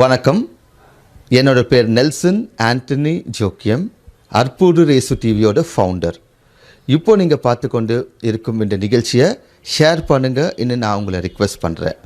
வணக்கம். என்னோட பேர் நெல்சன் ஆண்டனி ஜோக்கியம், அற்புடு ரேசு டிவியோட ஃபவுண்டர். இப்போ நீங்கள் பார்த்து கொண்டு இருக்கும் இந்த நிகழ்ச்சியை ஷேர் பண்ணுங்கள் இன்னும் நான் உங்களை ரிக்வெஸ்ட் பண்ணுறேன்.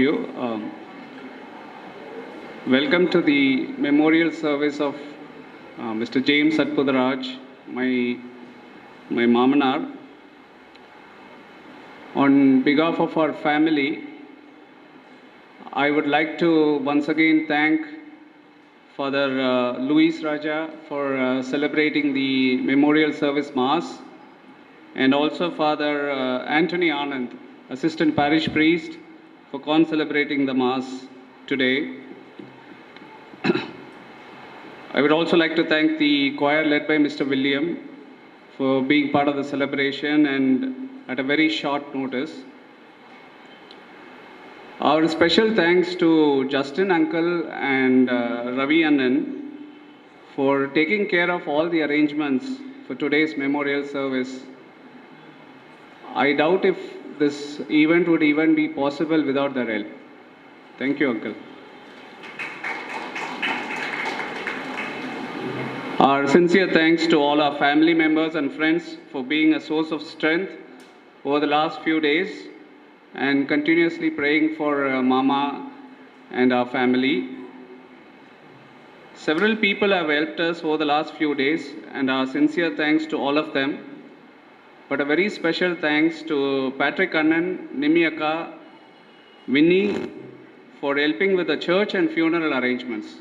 you. Welcome to the memorial service of Mr. James Arputharaj, my Mamanar. On behalf of our family, I would like to once again thank Father Luis Raja for celebrating the memorial service Mass, and also Father Anthony Anand, Assistant Parish Priest, for con-celebrating the Mass today. I would also like to thank the choir led by Mr. William for being part of the celebration and at a very short notice. Our special thanks to Justin Uncle and Ravi Annan for taking care of all the arrangements for today's memorial service. I doubt if this event would even be possible without their help. Thank you, Uncle. Our sincere thanks to all our family members and friends for being a source of strength over the last few days and continuously praying for Mama and our family. Several people have helped us over the last few days, and our sincere thanks to all of them. But a very special thanks to Patrick Annan, Nimiaka, Winnie for helping with the church and funeral arrangements.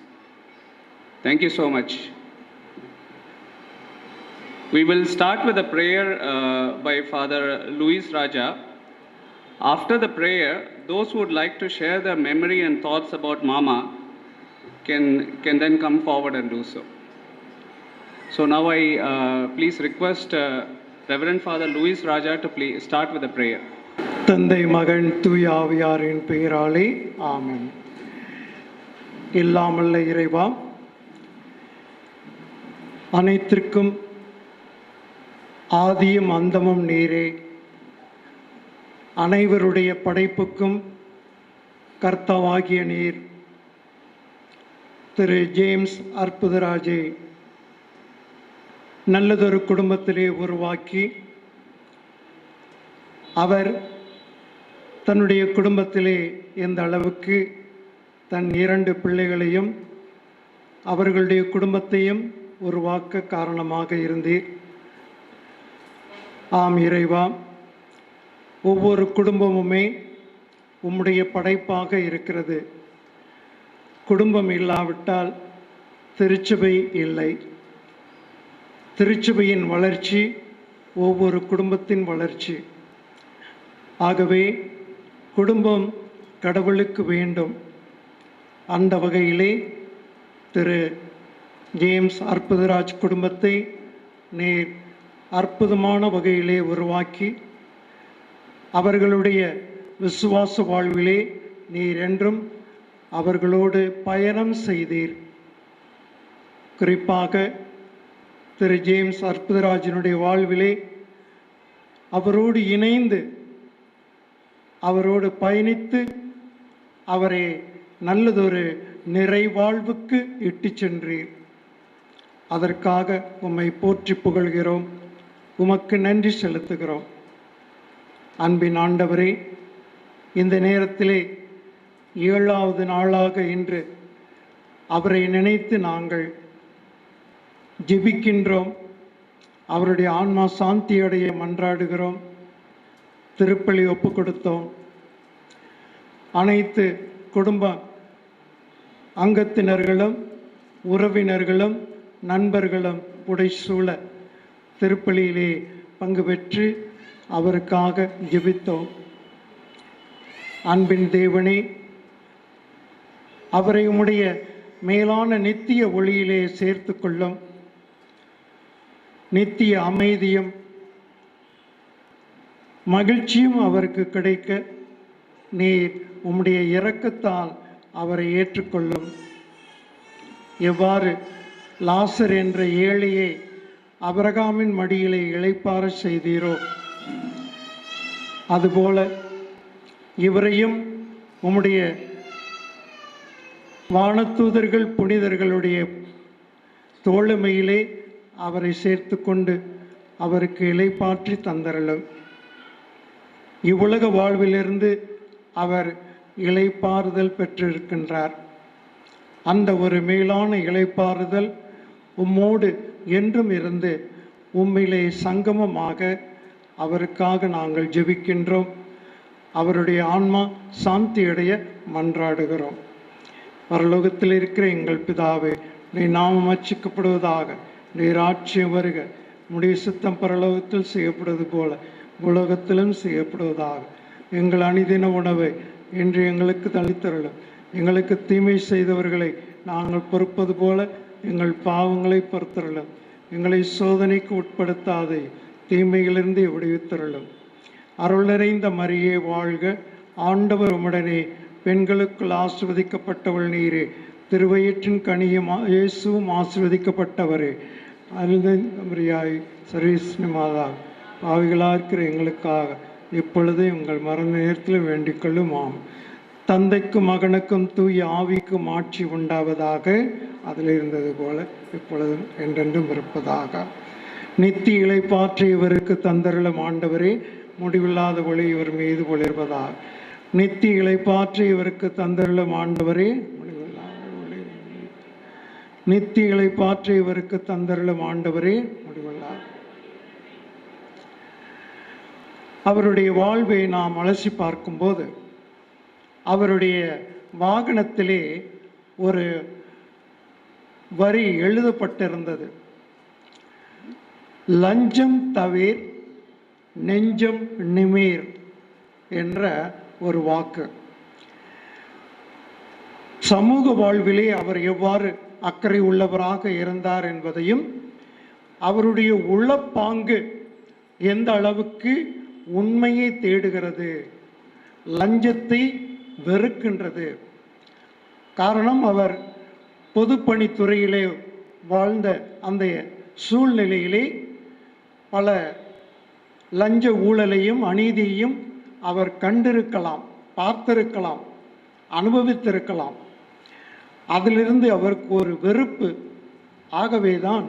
Thank you so much. We will start with a prayer by Father Luis Raja. After the prayer, those who would like to share their memory and thoughts about Mama can then come forward and do so. So now I please request Reverend Father Luis Raja to please start with a prayer. தந்தை மகன் தூய ஆவியாரின் பெயராலே ஆமென். இல்லாமல்ல இறைவா, அனைத்திற்கும் ஆதியும் அந்தமும் நீரே, அனைவருடைய படைப்புக்கும் கர்த்தாவாகிய நீர் திரு ஜேம்ஸ் அற்புதராஜை நல்லதொரு குடும்பத்திலே உருவாக்கி அவர் தன்னுடைய குடும்பத்திலே எந்த அளவுக்கு தன் 2 பிள்ளைகளையும் அவர்களுடைய குடும்பத்தையும் உருவாக்க காரணமாக இருந்தீர். ஆம் இறைவா, ஒவ்வொரு குடும்பமுமே உம்முடைய படைப்பாக இருக்கிறது. குடும்பம் இல்லாவிட்டால் திருச்சபை இல்லை. திருச்சபையின் வளர்ச்சி ஒவ்வொரு குடும்பத்தின் வளர்ச்சி. ஆகவே குடும்பம் கடவுளுக்கு வேண்டும். அந்த வகையிலே திரு ஜேம்ஸ் அற்புதராஜ் குடும்பத்தை நீர் அற்புதமான வகையிலே உருவாக்கி அவர்களுடைய விசுவாச வாழ்விலே நீர் என்றும் அவர்களோடு பயணம் செய்தீர். குறிப்பாக திரு ஜேம்ஸ் அற்புதராஜனுடைய வாழ்விலே அவரோடு இணைந்து அவரோடு பயணித்து அவரை நல்லதொரு நிறைவாழ்வுக்கு இட்டு சென்றீர். அதற்காக உம்மை போற்றி புகழ்கிறோம், உமக்கு நன்றி செலுத்துகிறோம். அன்பின் ஆண்டவரே, இந்த நேரத்திலே 7வது நாளாக இன்று அவரை நினைத்து நாங்கள் ஜெபிக்கின்றோம். அவருடைய ஆன்மா சாந்தியடைய மன்றாடுகிறோம். திருப்பலி ஒப்பு கொடுத்தோம். அனைத்து குடும்ப அங்கத்தினர்களும் உறவினர்களும் நண்பர்களும் புடைசூழ திருப்பலியிலே பங்கு பெற்று அவருக்காக ஜெபித்தோம். அன்பின் தேவனே, அவரை உம்முடைய மேலான நித்திய ஒளியிலே சேர்த்து கொள்ளும். நித்திய அமைதியும் மகிழ்ச்சியும் அவருக்கு கிடைக்க நீர் உம்முடைய இரக்கத்தால் அவரை ஏற்றுக்கொள்ளும். எவ்வாறு லாசர் என்ற ஏழையை ஆபிரகாமின் மடியிலே இளைப்பாற செய்தீரோ, அதுபோல இவரையும் உம்முடைய வானதூதர்கள் புனிதர்களுடைய தோழமையிலே அவரை சேர்த்து கொண்டு அவருக்கு இளைப்பாற்றி தந்தரலும். இவ்வுலக வாழ்விலிருந்து அவர் இளைப்பாறுதல் பெற்றிருக்கின்றார். அந்த ஒரு மேலான இளைப்பாறுதல் உம்மோடு என்றும் இருந்து உம்மிலே சங்கமமாக அவருக்காக நாங்கள் ஜெபிக்கின்றோம். அவருடைய ஆன்மா சாந்தியடைய மன்றாடுகிறோம். பரலோகத்தில் இருக்கிற எங்கள் பிதாவே, நீ நாமம் அர்ச்சிக்கப்படுவதாக, நீர் ஆட்சியம் வருக, உம்முடைய சித்தம் பரலோகத்தில் செய்யப்படுவது போல உலகத்திலும் செய்யப்படுவதாக. எங்கள் அனுதின உணவை இன்று எங்களுக்கு அளித்தருளும். எங்களுக்கு தீமை செய்தவர்களை நாங்கள் பொறுப்பது போல எங்கள் பாவங்களை பொறுத்தருளும். எங்களை சோதனைக்கு உட்படுத்தாதே, தீமையிலிருந்து விடுவித்தருளும். அருள் நிறைந்த மரியே வாழ்க, ஆண்டவர் உம்முடனே, பெண்களுக்குள் ஆசிர்வதிக்கப்பட்டவள் நீரே, திருவயிற்றின் கனியும் இயேசுவும் ஆசிர்வதிக்கப்பட்டவரே. அருள்மரியாய் சர்வேஸ்வரி மாதா, பாவிகளாக இருக்கிற எங்களுக்காக இப்பொழுது உங்கள் மரண நேரத்தில் வேண்டிக் கொள்ளுமாம். தந்தைக்கும் மகனுக்கும் தூய ஆவிக்கும் ஆட்சி உண்டாவதாக, அதில் இருந்தது போல இப்பொழுதும் என்றென்றும் இருப்பதாக. நித்திய இளைப்பாற்றி இவருக்கு தந்தருளும் ஆண்டவரே, முடிவில்லாத ஒளி இவர் மீது ஒளிர்வதாக. நித்திய இளைப்பாற்றி இவருக்கு தந்தருளும் ஆண்டவரே, நித்திய இளைப்பாற்றி இவருக்கு தந்தருளும் ஆண்டவரே, முடிவில்லாத. அவருடைய வாழ்வை நாம் அலசி பார்க்கும்போது அவருடைய வாகனத்திலே ஒரு வரி எழுதப்பட்டிருந்தது. லஞ்சம் தவிர் நெஞ்சம் நிமேர் என்ற ஒரு வாக்கு. சமூக வாழ்விலே அவர் எவ்வாறு அக்கறை உள்ளவராக இருந்தார் என்பதையும், அவருடைய உள்ளப்பாங்கு எந்த அளவுக்கு உண்மையை தேடுகிறது, லஞ்சத்தை வெறுக்கின்றது. காரணம், அவர் பொதுப்பணித்துறையிலே வாழ்ந்த அந்த சூழ்நிலையிலே பல லஞ்ச ஊழலையும் அநீதியையும் அவர் கண்டிருக்கலாம், பார்த்திருக்கலாம், அனுபவித்திருக்கலாம். அதிலிருந்து அவருக்கு ஒரு வெறுப்பு. ஆகவேதான்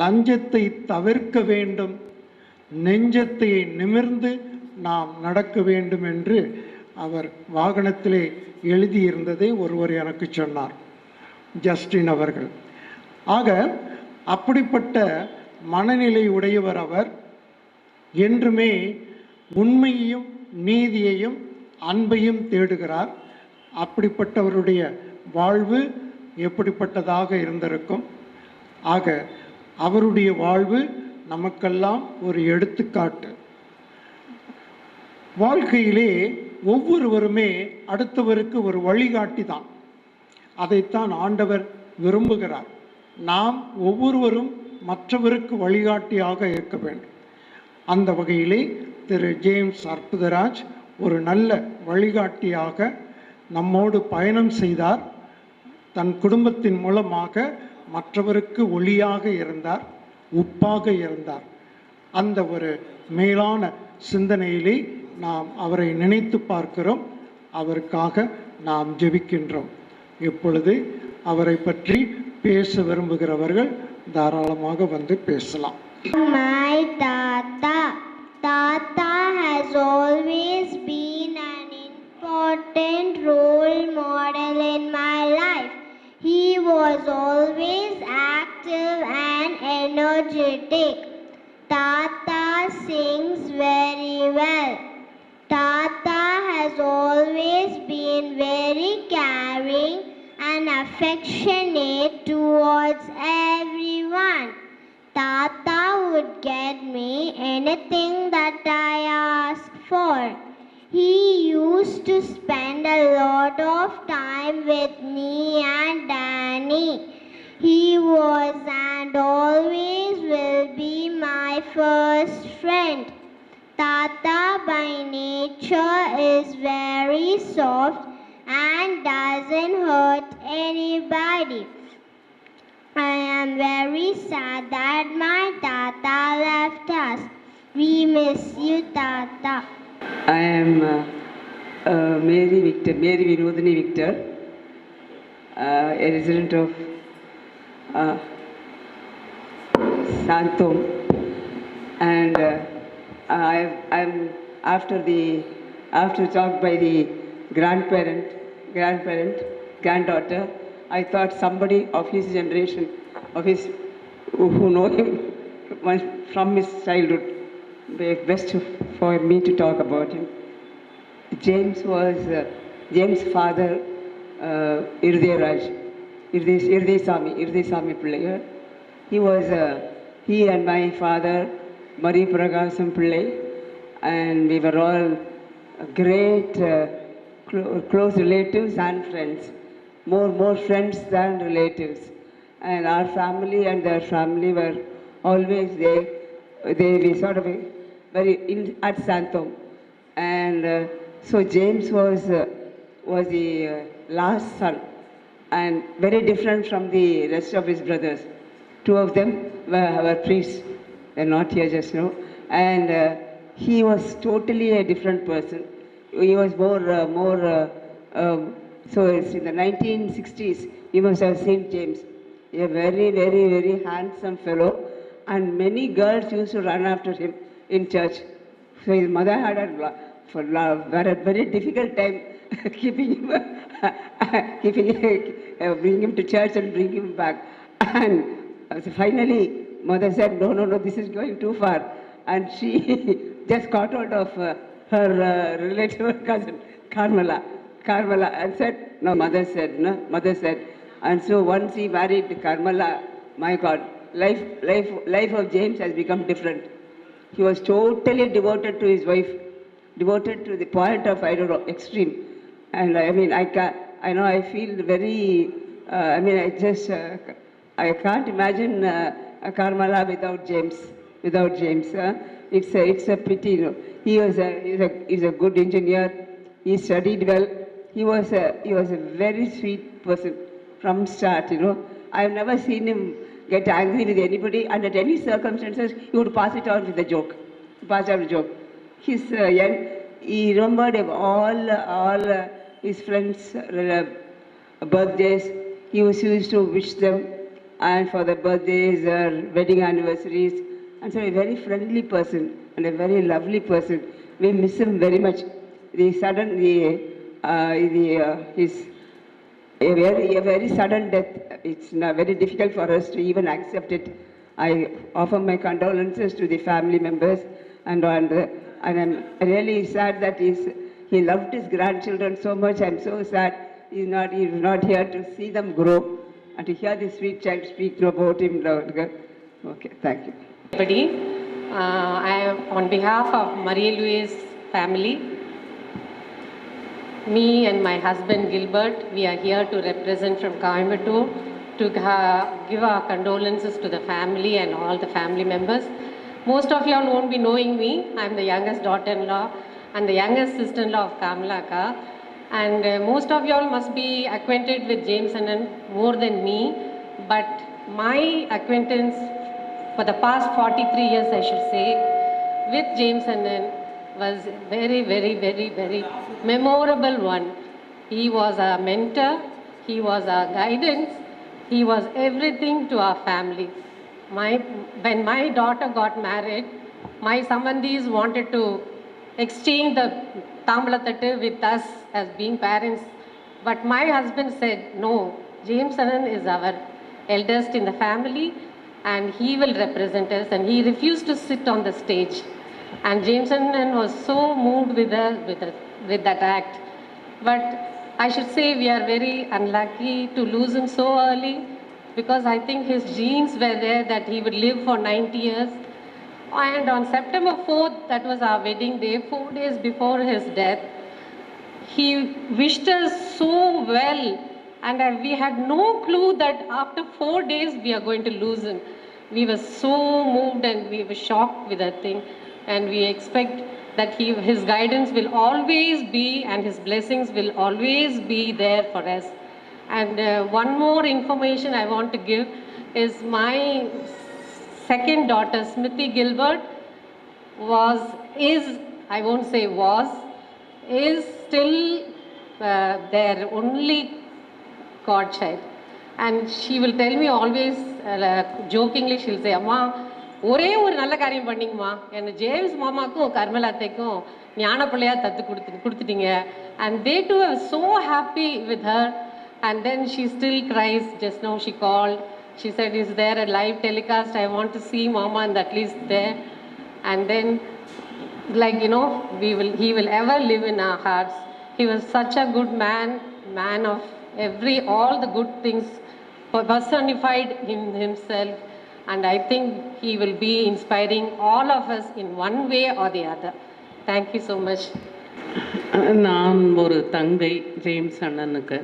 லஞ்சத்தை தவிர்க்க வேண்டும், நெஞ்சத்தை நிமிர்ந்து நாம் நடக்க வேண்டும் என்று அவர் வாகனத்திலே எழுதியிருந்ததை ஒருவர் எனக்கு சொன்னார், ஜஸ்டின் அவர்கள். ஆக அப்படிப்பட்ட மனநிலை உடையவர் அவர். என்றுமே உண்மையையும் நீதியையும் அன்பையும் தேடுகிறார். அப்படிப்பட்டவருடைய வாழ்வு எப்படிப்பட்டதாக இருந்திருக்கும். ஆக அவருடைய வாழ்வு நமக்கெல்லாம் ஒரு எடுத்துக்காட்டு. வாழ்க்கையிலே ஒவ்வொருவருமே அடுத்தவருக்கு ஒரு வழிகாட்டி தான். அதைத்தான் ஆண்டவர் விரும்புகிறார். நாம் ஒவ்வொருவரும் மற்றவருக்கு வழிகாட்டியாக இருக்க வேண்டும். அந்த வகையிலே திரு ஜேம்ஸ் அற்புதராஜ் ஒரு நல்ல வழிகாட்டியாக நம்மோடு பயணம் செய்தார். தன் குடும்பத்தின் மூலமாக மற்றவருக்கு ஒளியாக இருந்தார், உப்பாக இருந்தார். அந்த ஒரு மேலான சிந்தனையிலே நாம் அவரை நினைத்து பார்க்கிறோம். அவருக்காக நாம் ஜெபிக்கின்றோம். இப்பொழுது அவரை பற்றி பேச விரும்புகிறவர்கள் தாராளமாக வந்து பேசலாம். My Tata has always been an important role model in my life. He was always active and energetic. Tata sings very well. Tata has always been very caring and affectionate towards everyone. Tata would get me anything that I asked for. He used to spend a lot of time with me and Danny. He was and always will be my first friend. Tata by nature is very soft and doesn't hurt anybody. I am very sad that my Tata left us. We miss you, Tata. I am Mary Vinodini Victor, a resident of Santhome, and I'm after talk by the granddaughter. I thought somebody of his generation, of his who know him from his childhood, be best for me to talk about him. James was James' father, Irdesami Pillai. He was he and my father, Marie Pragasam Pillai, and we were all great close relatives and friends. More friends than relatives. And our family and their family were always there. We sort of very at Santhome. And so James was the last son and very different from the rest of his brothers. Two of them were priests. They're not here just now. And he was totally a different person. He was so it's in the 1960s, you must have seen James. A very handsome fellow. And many girls used to run after him in church. So his mother had a very difficult time keeping him, bring him to church and bring him back. And so finally, mother said, no, this is going too far. And she just caught hold of her relative cousin, Carmela, and said, no, mother said. And so once he married Carmela, my God, life of James has become different. He was totally devoted to his wife, devoted to the point of, I don't know, extreme. And I mean, I feel very, I can't imagine Carmela without James. It's a pity, you know. He's a good engineer. He studied well. He was a very sweet person from start, you know. I've never seen him get angry with anybody, and at any circumstances, he would pass it on with a joke. He's young. He remembered all his friends' birthdays. He used to wish them, and for their birthdays or wedding anniversaries. And so a very friendly person and a very lovely person. We miss him very much. His a very sudden death. It's very difficult for us to even accept it. I offer my condolences to the family members, and I'm really sad that he loved his grandchildren so much. I'm so sad he's not here to see them grow and to hear this sweet child speak about him. Okay, thank you. Everybody, I am on behalf of Marie-Louise family. Me and my husband Gilbert, we are here to represent from Coimbatore to give our condolences to the family and all the family members. Most of you all won't be knowing me. I'm the youngest daughter-in-law and the youngest sister-in-law of Kamala. And most of you all must be acquainted with James Annan more than me. But my acquaintance for the past 43 years, I should say, with James Annan was very memorable one. He was our mentor, he was our guidance, he was everything to our family. When my daughter got married, my sambandhis wanted to exchange the Tambalatattu with us as being parents. But my husband said, no, James Annan is our eldest in the family and he will represent us, and he refused to sit on the stage. And James Annan was so moved with that act. But I should say we are very unlucky to lose him so early, because I think his genes were there that he would live for 90 years. And on September 4th, that was our wedding day, 4 days before his death, he wished us so well, and we had no clue that after 4 days we are going to lose him. We were so moved and we were shocked with that thing. And we expect that his guidance will always be, and his blessings will always be there for us. And one more information I want to give is my second daughter, Smithy Gilbert, is still their only godchild. And she will tell me always, jokingly, she'll say, Amma, ஒரே ஒரு நல்ல காரியம் பண்ணிங்கம்மா, என்ன James மாமாக்கும் கர்மலா அத்தைக்கும் ஞான பிள்ளையா தத்து கொடுத்துட்டீங்க. And they too are so happy with her. And then she still cries. Just now she called. She said, is there a live telecast? I want to see mama and at least there. And then, like, you know, he will ever live in our hearts. He was such a good man of all the good things, personified himself. And I think he will be inspiring all of us in one way or the other. Thank you so much. நான் ஒரு தங்கை James அண்ணனுக்கு,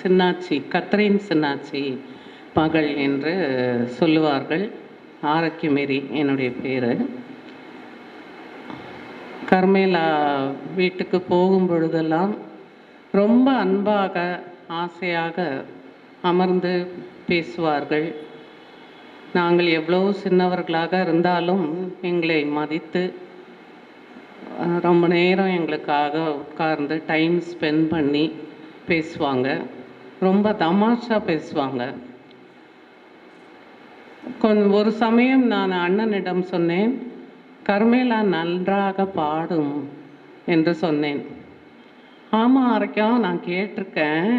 சின்னாச்சி, கத்ரீன் சின்னாச்சி மகள் என்று சொல்லுவார்கள். ஆரோக்கியமேரி என்னுடைய பேர். கர்மேலா வீட்டுக்கு போகும் பொழுதெல்லாம் ரொம்ப அன்பாக ஆசையாக அமர்ந்து பேசுவார்கள். நாங்கள் எவ்வளோ சின்னவர்களாக இருந்தாலும் எங்களை மதித்து ரொம்ப நேரம் எங்களுக்காக உட்கார்ந்து டைம் ஸ்பெண்ட் பண்ணி பேசுவாங்க. ரொம்ப தமாஷா பேசுவாங்க. ஒரு சமயம் நான் அண்ணனிடம் சொன்னேன், கர்மேலா நன்றாக பாடும் என்று சொன்னேன். ஆமாம் ஆரோக்கியம், நான் கேட்டிருக்கேன்.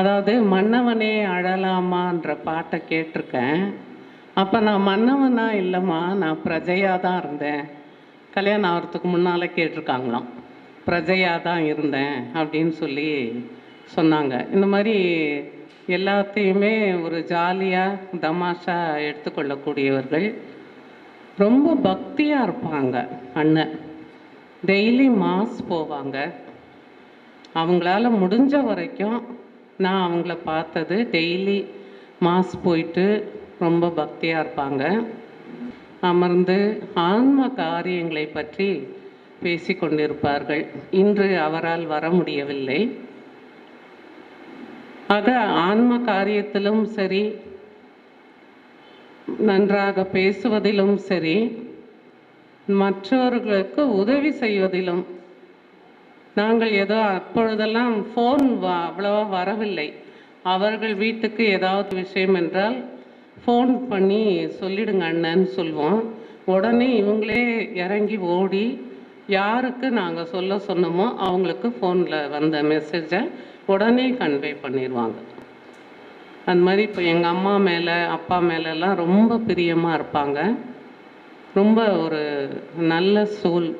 அதாவது மன்னவனே அழலாமான்ற பாட்டை கேட்டிருக்கேன். அப்போ நான் மன்னவனா இல்லைம்மா, நான் பிரஜையாக தான் இருந்தேன். கல்யாணம் ஆகிறதுக்கு முன்னால் கேட்டிருக்காங்களாம். பிரஜையாக தான் இருந்தேன் அப்படின்னு சொல்லி சொன்னாங்க. இந்த மாதிரி எல்லாத்தையுமே ஒரு ஜாலியாக தமாஷா எடுத்துக்கொள்ளக்கூடியவர்கள். ரொம்ப பக்தியாக இருப்பாங்க அண்ணன். டெய்லி மாஸ் போவாங்க. அவங்களால முடிஞ்ச வரைக்கும் நான் அவங்கள பார்த்தது டெய்லி மாஸ் போயிட்டு ரொம்ப பக்தியாக இருப்பாங்க. அமர்ந்து ஆன்ம காரியங்களை பற்றி பேசி கொண்டிருப்பார்கள். இன்று அவரால் வர முடியவில்லை. ஆக ஆன்ம காரியத்திலும் சரி, நன்றாக பேசுவதிலும் சரி, மற்றவர்களுக்கு உதவி செய்வதிலும். நாங்கள் ஏதோ அப்பொழுதெல்லாம் ஃபோன் அவ்வளோவா வரவில்லை. அவர்கள் வீட்டுக்கு ஏதாவது விஷயம் என்றால் ஃபோன் பண்ணி சொல்லிடுங்க அண்ணன்னு சொல்லுவோம். உடனே இவங்களே இறங்கி ஓடி யாருக்கு நாங்கள் சொல்ல சொன்னோமோ அவங்களுக்கு ஃபோனில் வந்த மெசேஜை உடனே கன்வே பண்ணிடுவாங்க. அந்த மாதிரி இப்போ எங்கள் அம்மா மேலே அப்பா மேலெல்லாம் ரொம்ப பிரியமாக இருப்பாங்க. ரொம்ப ஒரு நல்ல சூழ்.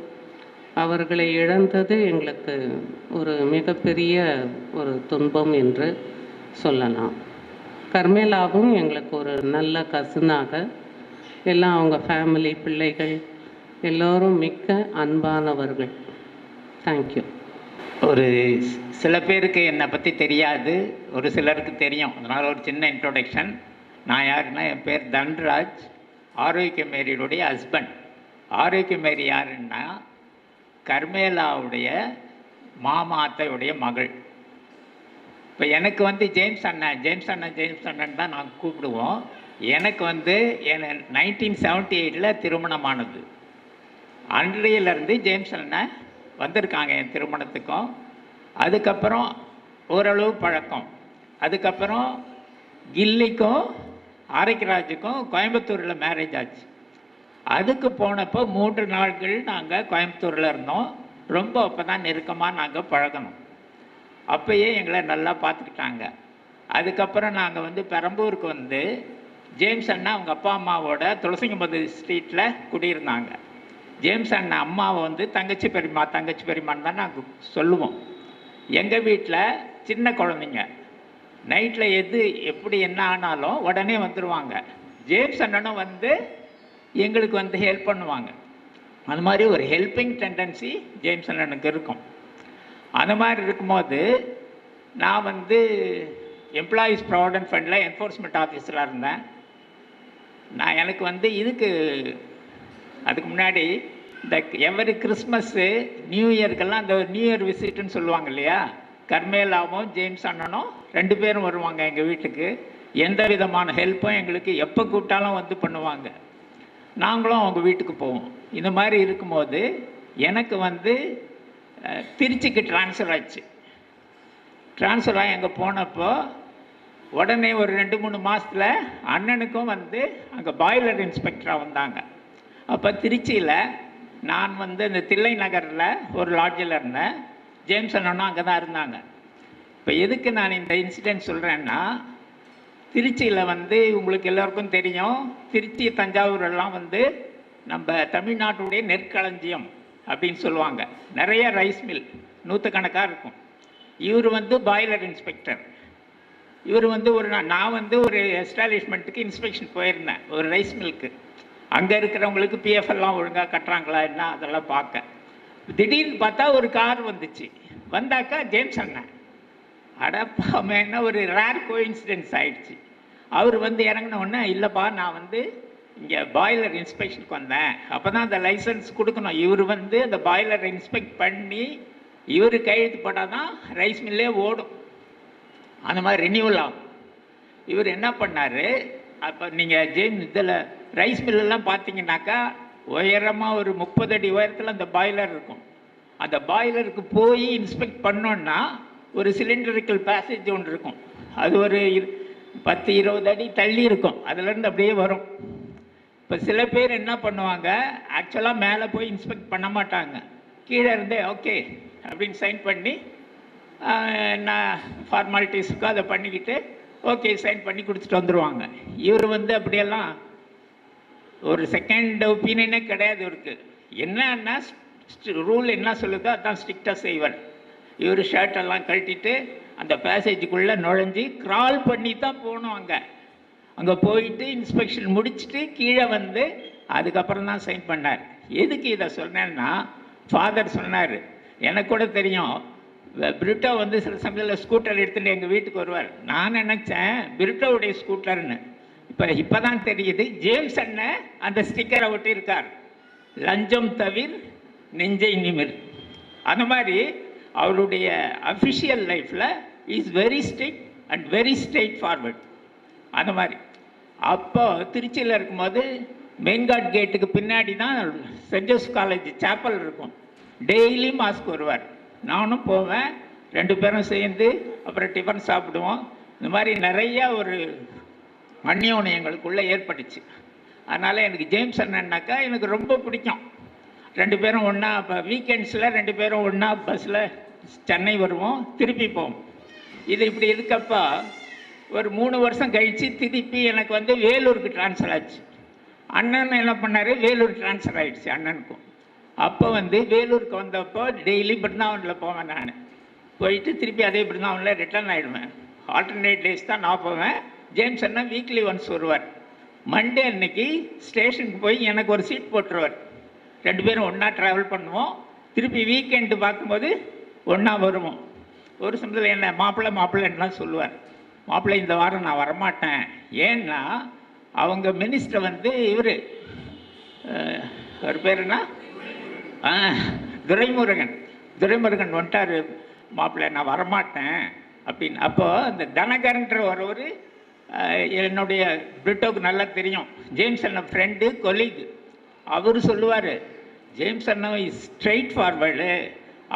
அவர்களை இழந்தது எங்களுக்கு ஒரு மிகப்பெரிய ஒரு துன்பம் என்று சொல்லலாம். கர்மேலாவும் எங்களுக்கு ஒரு நல்ல கசினாக, எல்லாம் அவங்க ஃபேமிலி, பிள்ளைகள் எல்லோரும் மிக்க அன்பானவர்கள். தேங்க்யூ. ஒரு சில பேருக்கு என்னை பற்றி தெரியாது, ஒரு சிலருக்கு தெரியும். அதனால் ஒரு சின்ன இன்ட்ரோடக்ஷன். நான் யாருன்னா, என் பேர் தன்ராஜ், ஆரோக்கியமேரியுடைய ஹஸ்பண்ட். ஆரோக்கியமேரி யாருன்னா கர்மேலாவுடைய மாமா அத்தையுடைய மகள். இப்போ எனக்கு வந்து ஜேம்ஸ் அண்ணன் தான் நாங்கள் கூப்பிடுவோம். எனக்கு வந்து 1978 திருமணமானது. அன்றையிலேருந்து ஜேம்ஸ் அண்ணன் வந்திருக்காங்க என் திருமணத்துக்கும். அதுக்கப்புறம் ஓரளவு பழக்கம். அதுக்கப்புறம் கில்லிக்கும் ஆரோக்கியராஜுக்கும் கோயம்புத்தூரில் மேரேஜ் ஆச்சு. அதுக்கு போனப்போ 3 நாட்கள் நாங்கள் கோயம்புத்தூரில் இருந்தோம். ரொம்ப அப்போ தான் நெருக்கமாக நாங்கள் பழகணும். அப்போயே எங்களை நல்லா பார்த்துக்கிட்டாங்க. அதுக்கப்புறம் நாங்கள் வந்து பெரம்பூருக்கு வந்து ஜேம்ஸ் அண்ணா அவங்க அப்பா அம்மாவோட துளசிங்கம்பது ஸ்ட்ரீட்டில் குடியிருந்தாங்க. ஜேம்ஸ் அண்ணா அம்மாவை வந்து தங்கச்சி பெரியம்மான்னு தான் நாங்கள் சொல்லுவோம். எங்கள் வீட்டில் சின்ன குழந்தைங்க நைட்டில் எப்படி என்ன ஆனாலும் உடனே வந்துடுவாங்க. ஜேம்ஸ் அண்ணனும் வந்து எங்களுக்கு வந்து ஹெல்ப் பண்ணுவாங்க. அது மாதிரி ஒரு ஹெல்பிங் டெண்டன்சி ஜேம்ஸ் அண்ணனுக்கு இருக்கும். அந்த மாதிரி இருக்கும்போது நான் வந்து எம்ப்ளாயீஸ் ப்ராவிடென்ட் ஃபண்டில் என்ஃபோர்ஸ்மெண்ட் ஆஃபீஸராக இருந்தேன். எனக்கு வந்து அதுக்கு முன்னாடி இந்த எவரி கிறிஸ்மஸ்ஸு நியூ இயர்க்கெல்லாம் அந்த நியூ இயர் விசிட்டுன்னு சொல்லுவாங்க இல்லையா, கர்மேலாவும் ஜேம்ஸ் அண்ணனும் 2 பேரும் வருவாங்க எங்கள் வீட்டுக்கு. எந்த விதமான ஹெல்ப்பும் எங்களுக்கு எப்போ கூப்பிட்டாலும் வந்து பண்ணுவாங்க. நாங்களும் அவங்க வீட்டுக்கு போவோம். இந்த மாதிரி இருக்கும்போது எனக்கு வந்து திருச்சிக்கு ட்ரான்ஸ்ஃபர் ஆச்சு. ட்ரான்ஸ்ஃபர் ஆகி அங்கே போனப்போ உடனே ஒரு 2-3 மாதத்தில் அண்ணனுக்கும் வந்து அங்கே பாய்லர் இன்ஸ்பெக்டராக வந்தாங்க. அப்போ திருச்சியில் நான் வந்து இந்த தில்லை நகரில் ஒரு லாட்ஜில் இருந்தேன். ஜேம்ஸ் அண்ணனும் அங்கே தான் இருந்தாங்க. இப்போ எதுக்கு நான் இந்த இன்சிடென்ட் சொல்கிறேன்னா, திருச்சியில் வந்து உங்களுக்கு எல்லோருக்கும் தெரியும், திருச்சி தஞ்சாவூர் எல்லாம் வந்து நம்ம தமிழ்நாட்டுடைய நெற்களஞ்சியம் அப்படின்னு சொல்லுவாங்க. நிறைய ரைஸ் மில் நூற்றுக்கணக்காக இருக்கும். இவர் வந்து பாய்லர் இன்ஸ்பெக்டர். இவர் வந்து நான் வந்து ஒரு எஸ்டாலிஷ்மெண்ட்டுக்கு இன்ஸ்பெக்ஷன் போயிருந்தேன், ஒரு ரைஸ் மில்க்கு. அங்கே இருக்கிறவங்களுக்கு பிஎஃப் எல்லாம் ஒழுங்காக கட்டுறாங்களா என்ன அதெல்லாம் பார்க்க. திடீர்னு பார்த்தா ஒரு கார் வந்துச்சு. வந்தாக்கா ஜேம்ஸ் அண்ணன். அடப்பாம என்ன ஒரு ரேர் கோஇன்சிடென்ஸ் ஆயிடுச்சு. அவர் வந்து இறங்கின உடனே, இல்லைப்பா நான் வந்து இங்கே பாய்லர் இன்ஸ்பெக்ஷனுக்கு வந்தேன், அப்போ தான் அந்த லைசன்ஸ் கொடுக்கணும். இவர் வந்து அந்த பாய்லரை இன்ஸ்பெக்ட் பண்ணி இவர் கையெழுத்து போட்டால் தான் ரைஸ் மில்லே ஓடும், அந்த மாதிரி ரினியூவல் ஆகும். இவர் என்ன பண்ணார், அப்போ நீங்கள் ஜேம்ஸ் இதில் ரைஸ் மில்லெல்லாம் பார்த்தீங்கன்னாக்கா உயரமாக ஒரு 30 அடி உயரத்தில் அந்த பாய்லர் இருக்கும். அந்த பாய்லருக்கு போய் இன்ஸ்பெக்ட் பண்ணோன்னா ஒரு சிலிண்டரிக்கல் பேசேஜ் ஒன்று இருக்கும். அது ஒரு 10-20 அடி தள்ளி இருக்கும். அதுலேருந்து அப்படியே வரும். இப்போ சில பேர் என்ன பண்ணுவாங்க, ஆக்சுவலாக மேலே போய் இன்ஸ்பெக்ட் பண்ண மாட்டாங்க, கீழே இருந்தே ஓகே அப்படின்னு சைன் பண்ணி என்ன ஃபார்மாலிட்டிஸ் இருக்கோ அதை பண்ணிக்கிட்டு ஓகே சைன் பண்ணி கொடுத்துட்டு வந்துடுவாங்க. இவர் வந்து அப்படியெல்லாம் ஒரு செகண்ட் ஒப்பீனியனே கிடையாது இவருக்கு. என்னன்னா ரூல் என்ன சொல்லுதோ அதான் ஸ்ட்ரிக்டாக செய்வார். இவர் ஷர்ட்டெல்லாம் கழட்டிட்டு அந்த பேசேஜுக்குள்ளே நுழைஞ்சி க்ரால் பண்ணி தான் போகணும். அங்கே போயிட்டு இன்ஸ்பெக்ஷன் முடிச்சுட்டு கீழே வந்து அதுக்கப்புறம் தான் சைன் பண்ணார். எதுக்கு இதை சொன்னேன்னா, ஃபாதர் சொன்னார், எனக்கு கூட தெரியும், பிரிட்டோ வந்து சில சமயத்தில் ஸ்கூட்டர் எடுத்துகிட்டு எங்கள் வீட்டுக்கு வருவார். நான் நினச்சேன் பிரிட்டோவுடைய ஸ்கூட்டர்னு. இப்போ தான் தெரியுது ஜேம்ஸ் அண்ணன் அந்த ஸ்டிக்கரை ஒட்டியிருக்கார், லஞ்சம் தவிர் நெஞ்சை நிமிர். அந்த மாதிரி அவருடைய அஃபிஷியல் லைஃப்பில் is very strict and very straight forward. அந்த மாதிரி அப்போ திருச்சியில் இருக்கும்போது மெயின்காட் கேட்டுக்கு பின்னாடி தான் சென்ட் ஜோசப் காலேஜ் சேப்பல் இருக்கும். டெய்லி மாஸ்க்கு வருவார், நானும் போவேன், 2 பேரும் சேர்ந்து அப்புறம் டிஃபன் சாப்பிடுவோம். இந்த மாதிரி நிறையா ஒரு அந்யோன்யம் எங்களுக்குள்ளே ஏற்பட்டுச்சு. அதனால் எனக்கு ஜேம்ஸ் அண்ணன்னாக்கா எனக்கு ரொம்ப பிடிக்கும். 2 பேரும் ஒன்றா, இப்போ வீக்கெண்ட்ஸில் 2 பேரும் ஒன்றா பஸ்ஸில் சென்னை வருவோம், திருப்பி போவோம். இது இப்படி இருக்கப்போ ஒரு 3 வருஷம் கழித்து திருப்பி எனக்கு வந்து வேலூருக்கு ட்ரான்ஸ்ஃபர் ஆச்சு. அண்ணன் என்ன பண்ணார், வேலூர் ட்ரான்ஸ்ஃபர் ஆகிடுச்சு அண்ணனுக்கும். அப்போ வந்து வேலூருக்கு வந்தப்போ டெய்லி பிருந்தாவனில் போவேன். நான் போயிட்டு திருப்பி அதே பிருந்தாவனில் ரிட்டர்ன் ஆகிடுவேன். ஆல்டர்னேட் டேஸ் தான் நான் போவேன். ஜேம்ஸ் அண்ணன் வீக்லி ஒன்ஸ் வருவார். மண்டே அன்னைக்கு ஸ்டேஷனுக்கு போய் எனக்கு ஒரு சீட் போட்டுருவார். 2 பேரும் ஒன்றா ட்ராவல் பண்ணுவோம். திருப்பி வீக்கெண்டு பார்க்கும்போது ஒன்றா வருவோம். ஒரு சமயத்தில் என்ன மாப்பிள்ளைலாம் சொல்லுவார், மாப்பிள்ளை இந்த வாரம் நான் வரமாட்டேன். ஏன்னா அவங்க மினிஸ்டர் வந்து இவர் ஒரு பேர் என்ன, துரைமுருகன் வந்துட்டார், மாப்பிள்ளை நான் வரமாட்டேன் அப்படின்னு. அப்போது அந்த தனகரன்ற ஒருவர் என்னுடைய பிரிட்டோவுக்கு நல்லா தெரியும், ஜேம்ஸ் அண்ணன் ஃப்ரெண்டு கொலீக். அவர் சொல்லுவார், ஜேம்ஸ் அண்ணன் இஸ் ஸ்ட்ரெயிட் ஃபார்வர்டு,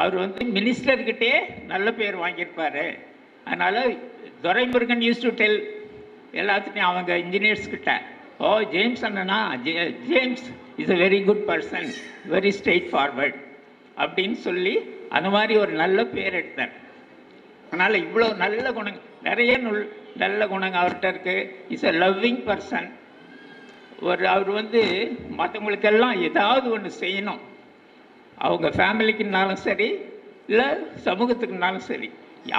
அவர் வந்து மினிஸ்டர்கிட்டே நல்ல பேர் வாங்கியிருப்பார். அதனால் துரைமுருகன் யூஸ் டு டெல் எல்லாத்துட்டையும் அவங்க இன்ஜினியர்ஸ்கிட்ட, ஓ ஜேம்ஸ் அண்ணனா, James is a very good person, very straight forward அப்படின்னு சொல்லி அந்த மாதிரி ஒரு நல்ல பேர் எடுத்தார். அதனால் இவ்வளோ நல்ல குணங்கள், நிறைய நல்ல குணங்கள் அவர்கிட்ட இருக்குது. Is a loving person. அவர் வந்து மற்றவங்களுக்கெல்லாம் ஏதாவது ஒன்று செய்யணும், அவங்க ஃபேமிலிக்குனாலும் சரி இல்லை சமூகத்துக்குனாலும் சரி,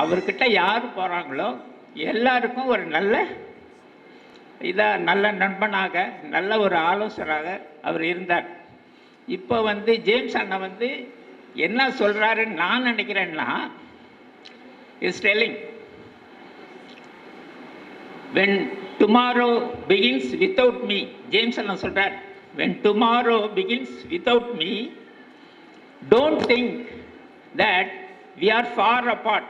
அவர்கிட்ட யார் போகிறாங்களோ எல்லாருக்கும் ஒரு நல்ல நல்ல நண்பனாக, நல்ல ஒரு ஆலோசகராக அவர் இருந்தார். இப்போ வந்து ஜேம்ஸ் அண்ணன் வந்து என்ன சொல்கிறாருன்னு நான் நினைக்கிறேன்னா, is telling when tomorrow begins without me, James அண்ணன் சொல்கிறார், when tomorrow begins without me, don't think that we are far apart.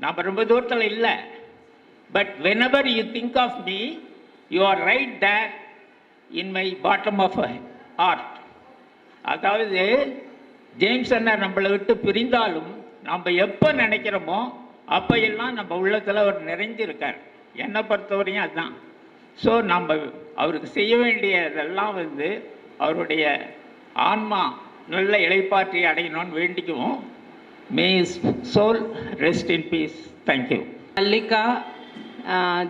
நாம் ரொம்ப தூரத்தில் இல்லை, but whenever you think of me, you are right there in my bottom of heart. அதாவது James அண்ணன் நம்மளை விட்டு பிரிந்தாலும் நம்ம எப்போ நினைக்கிறோமோ அப்போ எல்லாம் நம்ம உள்ளத்தில் அவர் நிறைஞ்சிருக்கார். என்னை பொறுத்தவரையும் அதுதான். ஸோ நம்ம அவருக்கு செய்ய வேண்டியதெல்லாம் அவருடைய ஆன்மா நல்ல இளைப்பாற்றி அடையணும்னு வேண்டிக்குவோம். May soul rest in peace. Thank you. Basilica,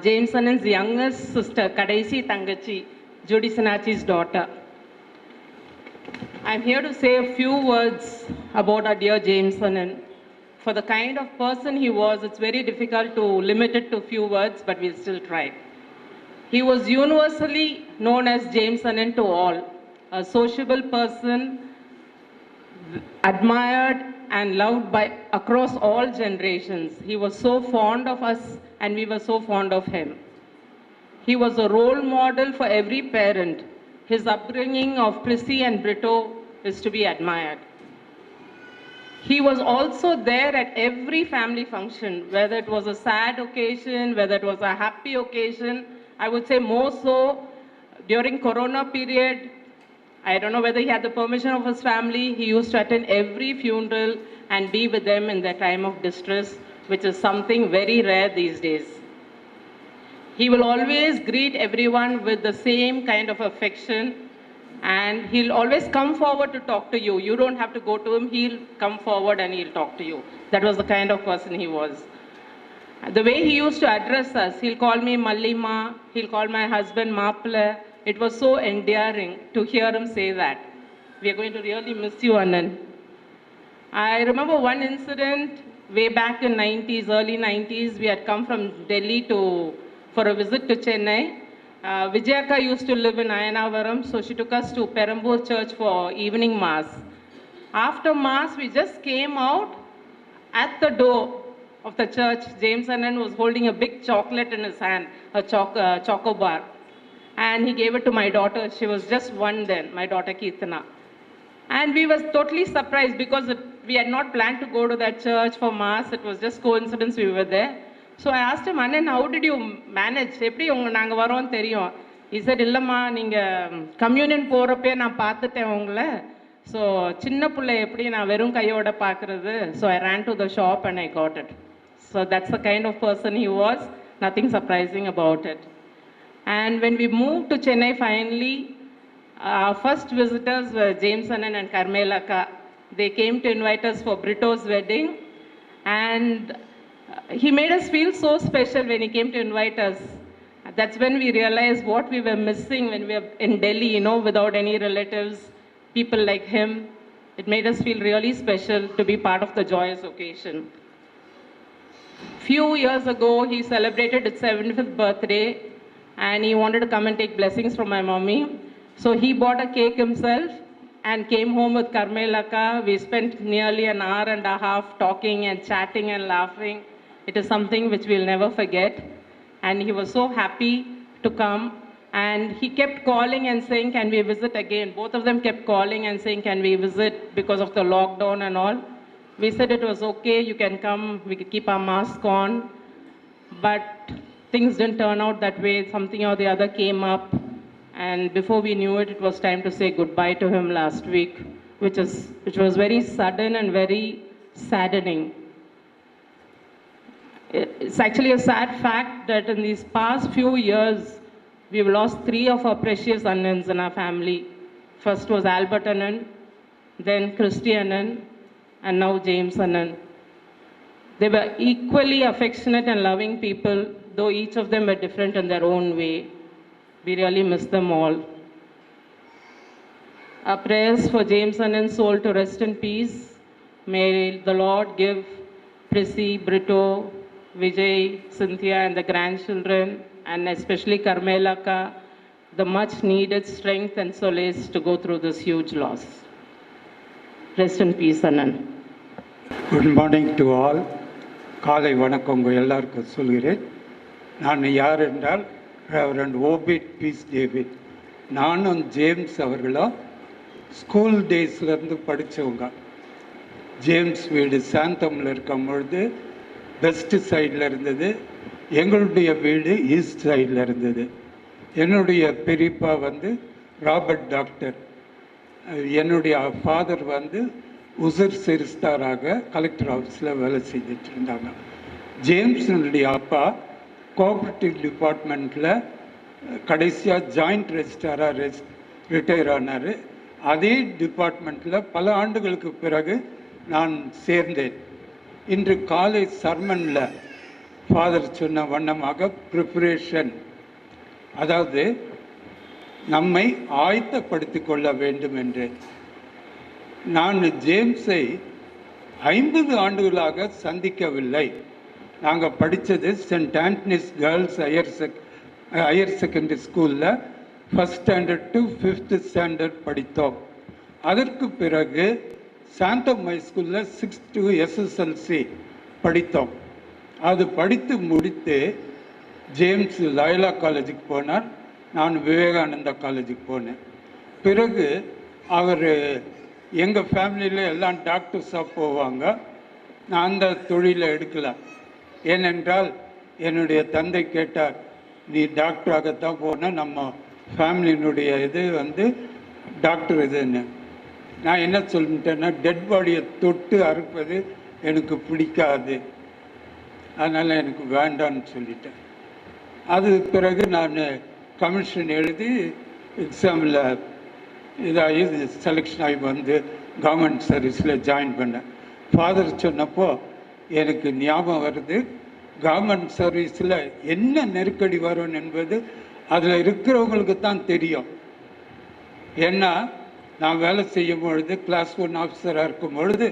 James Annan's youngest sister, Kadaisi Tangachi, Judy Sinachi's daughter. I'm here to say a few words about our dear James Annan. For the kind of person he was, it's very difficult to limit it to few words, but we'll still try. He was universally known as James Annan to all, a sociable person, admired and loved by across all generations. He was so fond of us and we were so fond of him. He was a role model for every parent. His upbringing of Prissy and Brito is to be admired. He was also there at every family function, whether it was a sad occasion, whether it was a happy occasion. I would say more so during Corona period. I don't know whether he had the permission of his family. He used to attend every funeral and be with them in their time of distress, which is something very rare these days. He will always greet everyone with the same kind of affection, and he'll always come forward to talk to you. You don't have to go to him. He'll come forward and he'll talk to you. That was the kind of person he was. The way he used to address us, he'll call me Mallima, he'll call my husband Maapla. It was so endearing to hear him say that. We are going to really miss you, Annan. I remember one incident way back in 90s, early 90s. We had come from Delhi for a visit to Chennai. Vijayaka used to live in Ayanavaram, so she took us to Perambur Church for evening mass. After mass, we just came out. At the door of the church, James Annan was holding a big chocolate in his hand, a choco bar. And he gave it to my daughter. She was just one then, my daughter Keertana. And we were totally surprised because we had not planned to go to that church for mass. It was just coincidence we were there. So I asked him, Annan, how did you manage? He said, Illamma, neenga communion போறப்பே நான் பார்த்துட்டேன் உங்களை. So சின்ன புள்ளை எப்படி நான் வெறும் கையோட பார்க்கிறது. So I ran to the shop and I got it. So that's the kind of person he was. Nothing surprising about it. And when we moved to Chennai finally, our first visitors were James Annan and Carmelaka. They came to invite us for Brito's wedding. And he made us feel so special when he came to invite us. That's when we realized what we were missing when we were in Delhi, without any relatives, people like him. It made us feel really special to be part of the joyous occasion. Few years ago, he celebrated his 75th birthday and he wanted to come and take blessings from my mommy. So he bought a cake himself and came home with Carmelaka. We spent nearly an hour and a half talking and chatting and laughing. It is something which we'll never forget. And he was so happy to come. And he kept calling and saying, can we visit again? Both of them kept calling and saying, can we visit because of the lockdown and all. We said it was okay, you can come, we could keep our mask on. But things didn't turn out that way. Something or the other came up. And before we knew it, it was time to say goodbye to him last week, which was very sudden and very saddening. It's actually a sad fact that in these past few years, we've lost 3 of our precious Annans in our family. First was Albert Annan, then Christy Annan, and now James Annan. They were equally affectionate and loving people, though each of them were different in their own way. We really miss them all. Our prayers for James Annan's soul to rest in peace. May the Lord give Prissy, Brito, Vijay, Cynthia and the grandchildren, and especially Carmelaka, the much needed strength and solace to go through this huge loss. Rest in peace, Annan. Good morning to all. காலை வணக்கம் உங்கள் எல்லாருக்கும் சொல்கிறேன். நான் யார் என்றால் reverend ஓபிட் piece David. நானும் James அவர்களும் ஸ்கூல் டேஸ்லேருந்து படித்தவங்க. ஜேம்ஸ் வீடு சாந்தமில் இருக்கும் பொழுது வெஸ்ட் சைடில் இருந்தது, எங்களுடைய வீடு ஈஸ்ட் சைடில் இருந்தது. என்னுடைய பெரியப்பா ராபர்ட் டாக்டர், என்னுடைய ஃபாதர் உசர் சிறுஸ்தாராக கலெக்டர் ஆஃபீஸில் வேலை செஞ்சுட்டு இருந்தாங்க. ஜேம்ஸினுடைய அப்பா கோஆப்ரேட்டிவ் டிபார்ட்மெண்ட்டில் கடைசியாக ஜாயிண்ட் ரெஜிஸ்ட்ராராக ரிட்டையர் ஆனார். அதே டிபார்ட்மெண்ட்டில் பல ஆண்டுகளுக்கு பிறகு நான் சேர்ந்தேன். இன்று காலை சர்மனில் ஃபாதர் சொன்ன வண்ணமாக ப்ரிப்பரேஷன், அதாவது நம்மை ஆயத்தப்படுத்தி கொள்ள வேண்டும் என்று. நான் ஜேம்ஸை 50 ஆண்டுகளாக சந்திக்கவில்லை. நாங்கள் படித்தது Saint Antony's Girls Higher Secondary ஸ்கூலில் first standard to 5th standard படித்தோம். அதற்கு பிறகு சாந்தோம் ஸ்கூலில் 6th to SSLC படித்தோம். அது படித்து முடித்து ஜேம்ஸ் லயோலா காலேஜுக்கு போனார், நான் விவேகானந்தா காலேஜுக்கு போனேன். பிறகு அவர் எங்கள் ஃபேமிலியில் எல்லாம் டாக்டர்ஸாக போவாங்க. நான் அந்த தொழிலை எடுக்கலை. ஏனென்றால் என்னுடைய தந்தை கேட்டார், நீ டாக்டராகத்தான் போனால் நம்ம ஃபேமிலியினுடைய இது டாக்டர் இதுன்னு. நான் என்ன சொல்லிட்டேன்னா, டெட் பாடியை தொட்டு அறுப்பது எனக்கு பிடிக்காது, அதனால் எனக்கு வேண்டான்னு சொல்லிட்டேன். அது பிறகு நான் கமிஷன் எழுதி எக்ஸாமில் இதாகி செலெக்ஷன் ஆகி கவர்மெண்ட் சர்வீஸில் ஜாயின் பண்ணேன். ஃபாதர் சொன்னப்போ எனக்கு ஞாபகம் வருது, கவர்மெண்ட் சர்வீஸில் என்ன நெருக்கடி வரும் என்பது அதில் இருக்கிறவங்களுக்கு தான் தெரியும். ஏன்னா நான் வேலை செய்யும் பொழுது, கிளாஸ் 1 ஆஃபீஸராக இருக்கும் பொழுது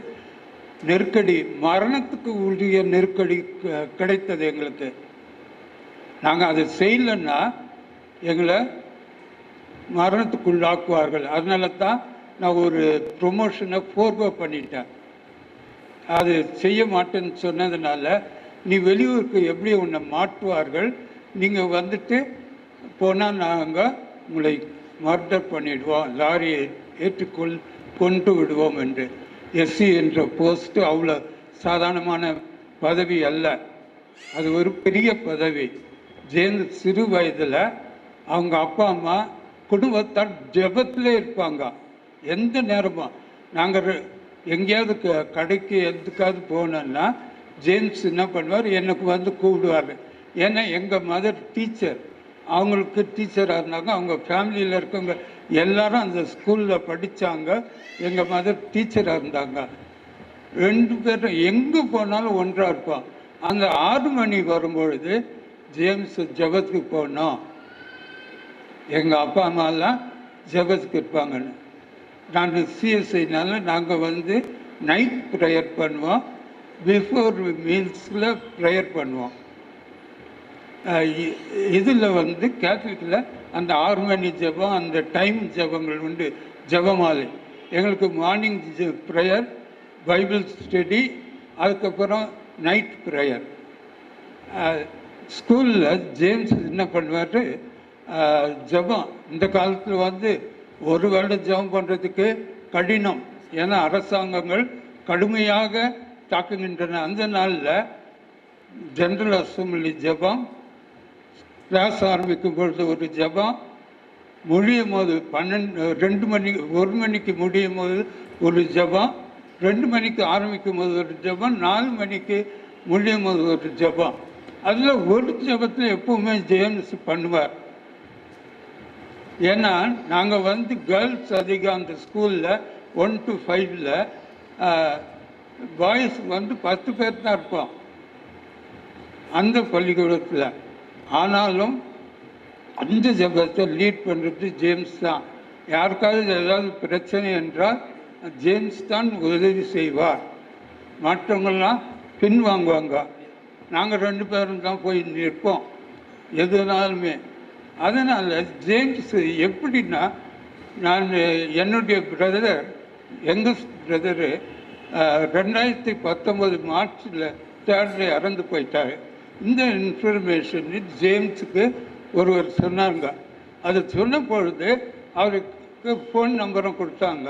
நெருக்கடி, மரணத்துக்கு உரிய நெருக்கடி கிடைத்தது எங்களுக்கு. நாங்கள் அதை செய்யலைன்னா எங்களை மரணத்துக்குள்ளாக்குவார்கள். அதனால தான் நான் ஒரு ப்ரொமோஷனை ஃபோர்கோ பண்ணிட்டேன். அது செய்ய மாட்டேன்னு சொன்னதுனால, நீ வெளியூருக்கு எப்படி உன்னை மாற்றுவார்கள், நீங்கள் போனால் நாங்கள் உங்களை மர்டர் பண்ணிவிடுவோம், லாரியை கொண்டு விடுவோம் என்று. எஸ்சி என்ற போஸ்ட்டு அவ்வளோ சாதாரணமான பதவி அல்ல, அது ஒரு பெரிய பதவி. ஜேம்ஸ் சிறு வயதில் அவங்க அப்பா அம்மா குடும்பத்தால் ஜெபத்திலே இருப்பாங்க எந்த நேரமும். நாங்கள் எங்கேயாவது கடைக்கு எதுக்காவது போனோன்னா ஜேம்ஸ் என்ன பண்ணுவார், எனக்கு கூப்பிடுவார். ஏன்னா எங்கள் மதர் டீச்சர், அவங்களுக்கு டீச்சராக இருந்தாங்க. அவங்க ஃபேமிலியில் இருக்கவங்க எல்லாரும் அந்த ஸ்கூலில் படித்தாங்க. எங்கள் மதர் டீச்சராக இருந்தாங்க. 2 பேரும் எங்கே போனாலும் ஒன்றாக இருப்போம். அந்த 6 மணி வரும்பொழுது ஜேம்ஸ் ஜெபத்துக்கு போனோம், எங்கள் அப்பா அம்மாலாம் ஜெபத்துக்கு இருப்பாங்கன்னு. நான் சிஎஸ்ஐனால நாங்கள் நைட் ப்ரேயர் பண்ணுவோம், பிஃபோர் மீல்ஸில் ப்ரேயர் பண்ணுவோம். இதில் கேத்தலிக்கில் அந்த 6 மணி ஜெபம், அந்த டைம் ஜெபங்கள் உண்டு, ஜெபமாலை. எங்களுக்கு மார்னிங் ப்ரேயர், பைபிள் ஸ்டடி, அதுக்கப்புறம் நைட் ப்ரேயர். ஸ்கூலில் ஜேம்ஸ் என்ன பண்ணுவார், ஜெபம் இந்த காலத்தில் ஒரு வருடம் ஜெபம் பண்ணுறதுக்கு கடினம். ஏன்னா அரசாங்கங்கள் கடுமையாக தாக்குகின்றன. அந்த நாளில் ஜென்ரல் அசம்பிளி ஜெபம், கிளாஸ் ஆரம்பிக்கும் பொழுது ஒரு ஜெபம், முடியும் போது 1 மணிக்கு முடியும் போது ஒரு ஜெபம், 2 மணிக்கு ஆரம்பிக்கும் போது ஒரு ஜெபம், 4 மணிக்கு முடியும் போது ஒரு ஜெபம். அதில் ஒரு ஜெபத்தில் எப்பவுமே ஜேம்ஸ் பண்ணுவார். ஏன்னா நாங்கள் கேர்ள்ஸ் அதிகம் அந்த ஸ்கூலில் 1 to 5ல், பாய்ஸ் 10 பேர் தான் இருப்போம் அந்த பள்ளிக்கூடத்தில். ஆனாலும் அந்த ஜெபத்தை லீட் பண்ணுறது ஜேம்ஸ் தான். யாருக்காவது ஏதாவது பிரச்சனை என்றால் ஜேம்ஸ் தான் உதவி செய்வார், மற்றவங்கள்லாம் பின்வாங்குவாங்க. நாங்கள் 2 பேரும் தான் போய் நிற்போம் எதுனாலுமே. அதனால் ஜேம்ஸ் எப்படின்னா, நான் என்னுடைய பிரதர், யங்கஸ்ட் பிரதரு 2019 மார்ச்சில் 3rd இறந்து போயிட்டார். இந்த இன்ஃபர்மேஷன் ஜேம்ஸுக்கு ஒருவர் சொன்னாங்க. அது சொன்ன பொழுது அவருக்கு ஃபோன் நம்பரும் கொடுத்தாங்க.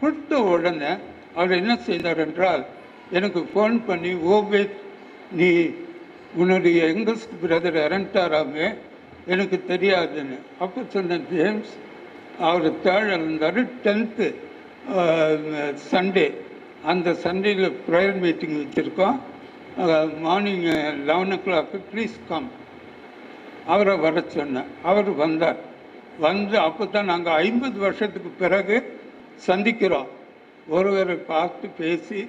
கொடுத்த உடனே அவர் என்ன செய்தார் என்றால், எனக்கு ஃபோன் பண்ணி, ஓபேத் நீ உன்னுடைய யங்கஸ்ட் பிரதர் இறந்துட்டாராமே, எனக்கு தெரியாதுன்னு. அப்போ சொன்ன ஜேம்ஸ், அவர் 3rd இருந்தார். 10th சண்டே, அந்த சண்டேயில் ப்ரேயர் மீட்டிங் வச்சுருக்கோம். Morning 11 please come. அவரை வர சொன்னேன். அவர் வந்தார். அப்போ தான் நாங்கள் 50 வருஷத்துக்கு பிறகு சந்திக்கிறோம். ஒருவரை பார்த்து பேசி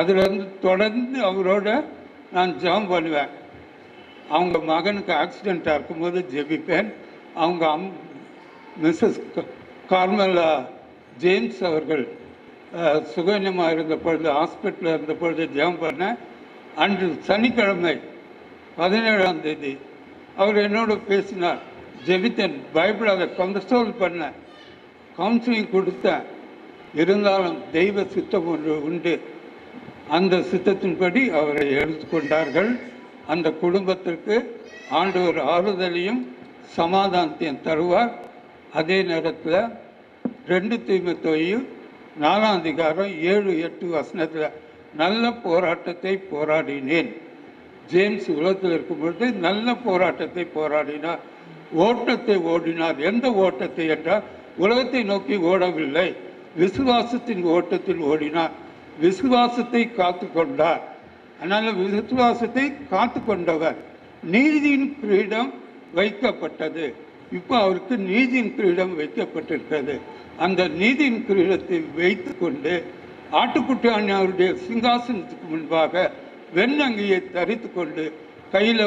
அதிலிருந்து தொடர்ந்து அவரோட நான் ஜெபம் பண்ணுவேன். அவங்க மகனுக்கு ஆக்சிடெண்ட்டாக இருக்கும்போது ஜெபிப்பேன். அவங்க மிஸ்ஸஸ் கார்மெலா ஜேம்ஸ் அவர்கள் சுகன்யமாக இருந்த பொழுது, ஹாஸ்பிட்டலில் இருந்த பொழுது ஜெபம் பண்ணேன். அன்று சனிக்கிழமை 17ஆம் தேதி அவர் என்னோட பேசினார். ஜெபித்தேன், பைபிள் அதை கன்சோல் பண்ணேன், கவுன்சிலிங் கொடுத்தேன். இருந்தாலும் தெய்வ சித்தம் ஒன்று உண்டு. அந்த சித்தத்தின்படி அவரை எடுத்துக்கொண்டார்கள். அந்த குடும்பத்திற்கு ஆண்டவர் ஆறுதலையும் சமாதானத்தையும் தருவார். அதே நேரத்தில் 2 தீமோத்தேயு 4ஆம் அதிகாரம் 7-8 வசனத்தில் நல்ல போராட்டத்தை போராடினேன். ஜேம்ஸ் உலகத்தில் இருக்கும்பொழுது நல்ல போராட்டத்தை போராடினார், ஓட்டத்தை ஓடினார். எந்த ஓட்டத்தை என்றால் உலகத்தை நோக்கி ஓடவில்லை, விசுவாசத்தின் ஓட்டத்தில் ஓடினார். விசுவாசத்தை காத்து கொண்டார். அதனால் விசுவாசத்தை காத்து கொண்டவர் நீதியின் கிரீடம் வைக்கப்பட்டது. இப்போ அவருக்கு நீதியின் கிரீடம் வைக்கப்பட்டிருக்கிறது. அந்த நீதியின் கிரீடத்தை வைத்து கொண்டு ஆட்டுக்குட்டியானவருடைய சிங்காசனத்துக்கு முன்பாக வெண்ணங்கியை தரித்து கொண்டு கையில்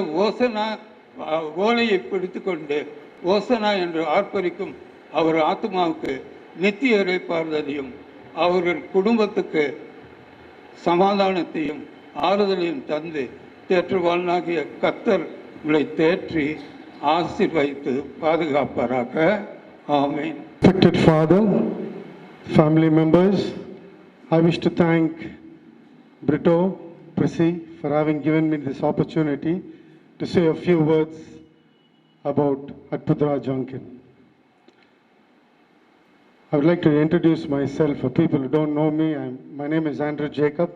ஓலையை பிடித்து கொண்டு ஓசனா என்று ஆர்ப்பரிக்கும் அவர் ஆத்மாவுக்கு நித்திய இறைப்பாறுதலையும் அவர்கள் குடும்பத்துக்கு சமாதானத்தையும் ஆறுதலையும் தந்து தேற்றுவாளனாகிய கர்த்தர் உங்களை தேற்றி ஆசீர்வதித்து பாதுகாப்பாராக. ஆமென். Respected Father, family members, I wish to thank Brito Prissy for having given me this opportunity to say a few words about Arputharaj uncle. I would like to introduce myself for people who don't know me. My name is Andrew Jacob,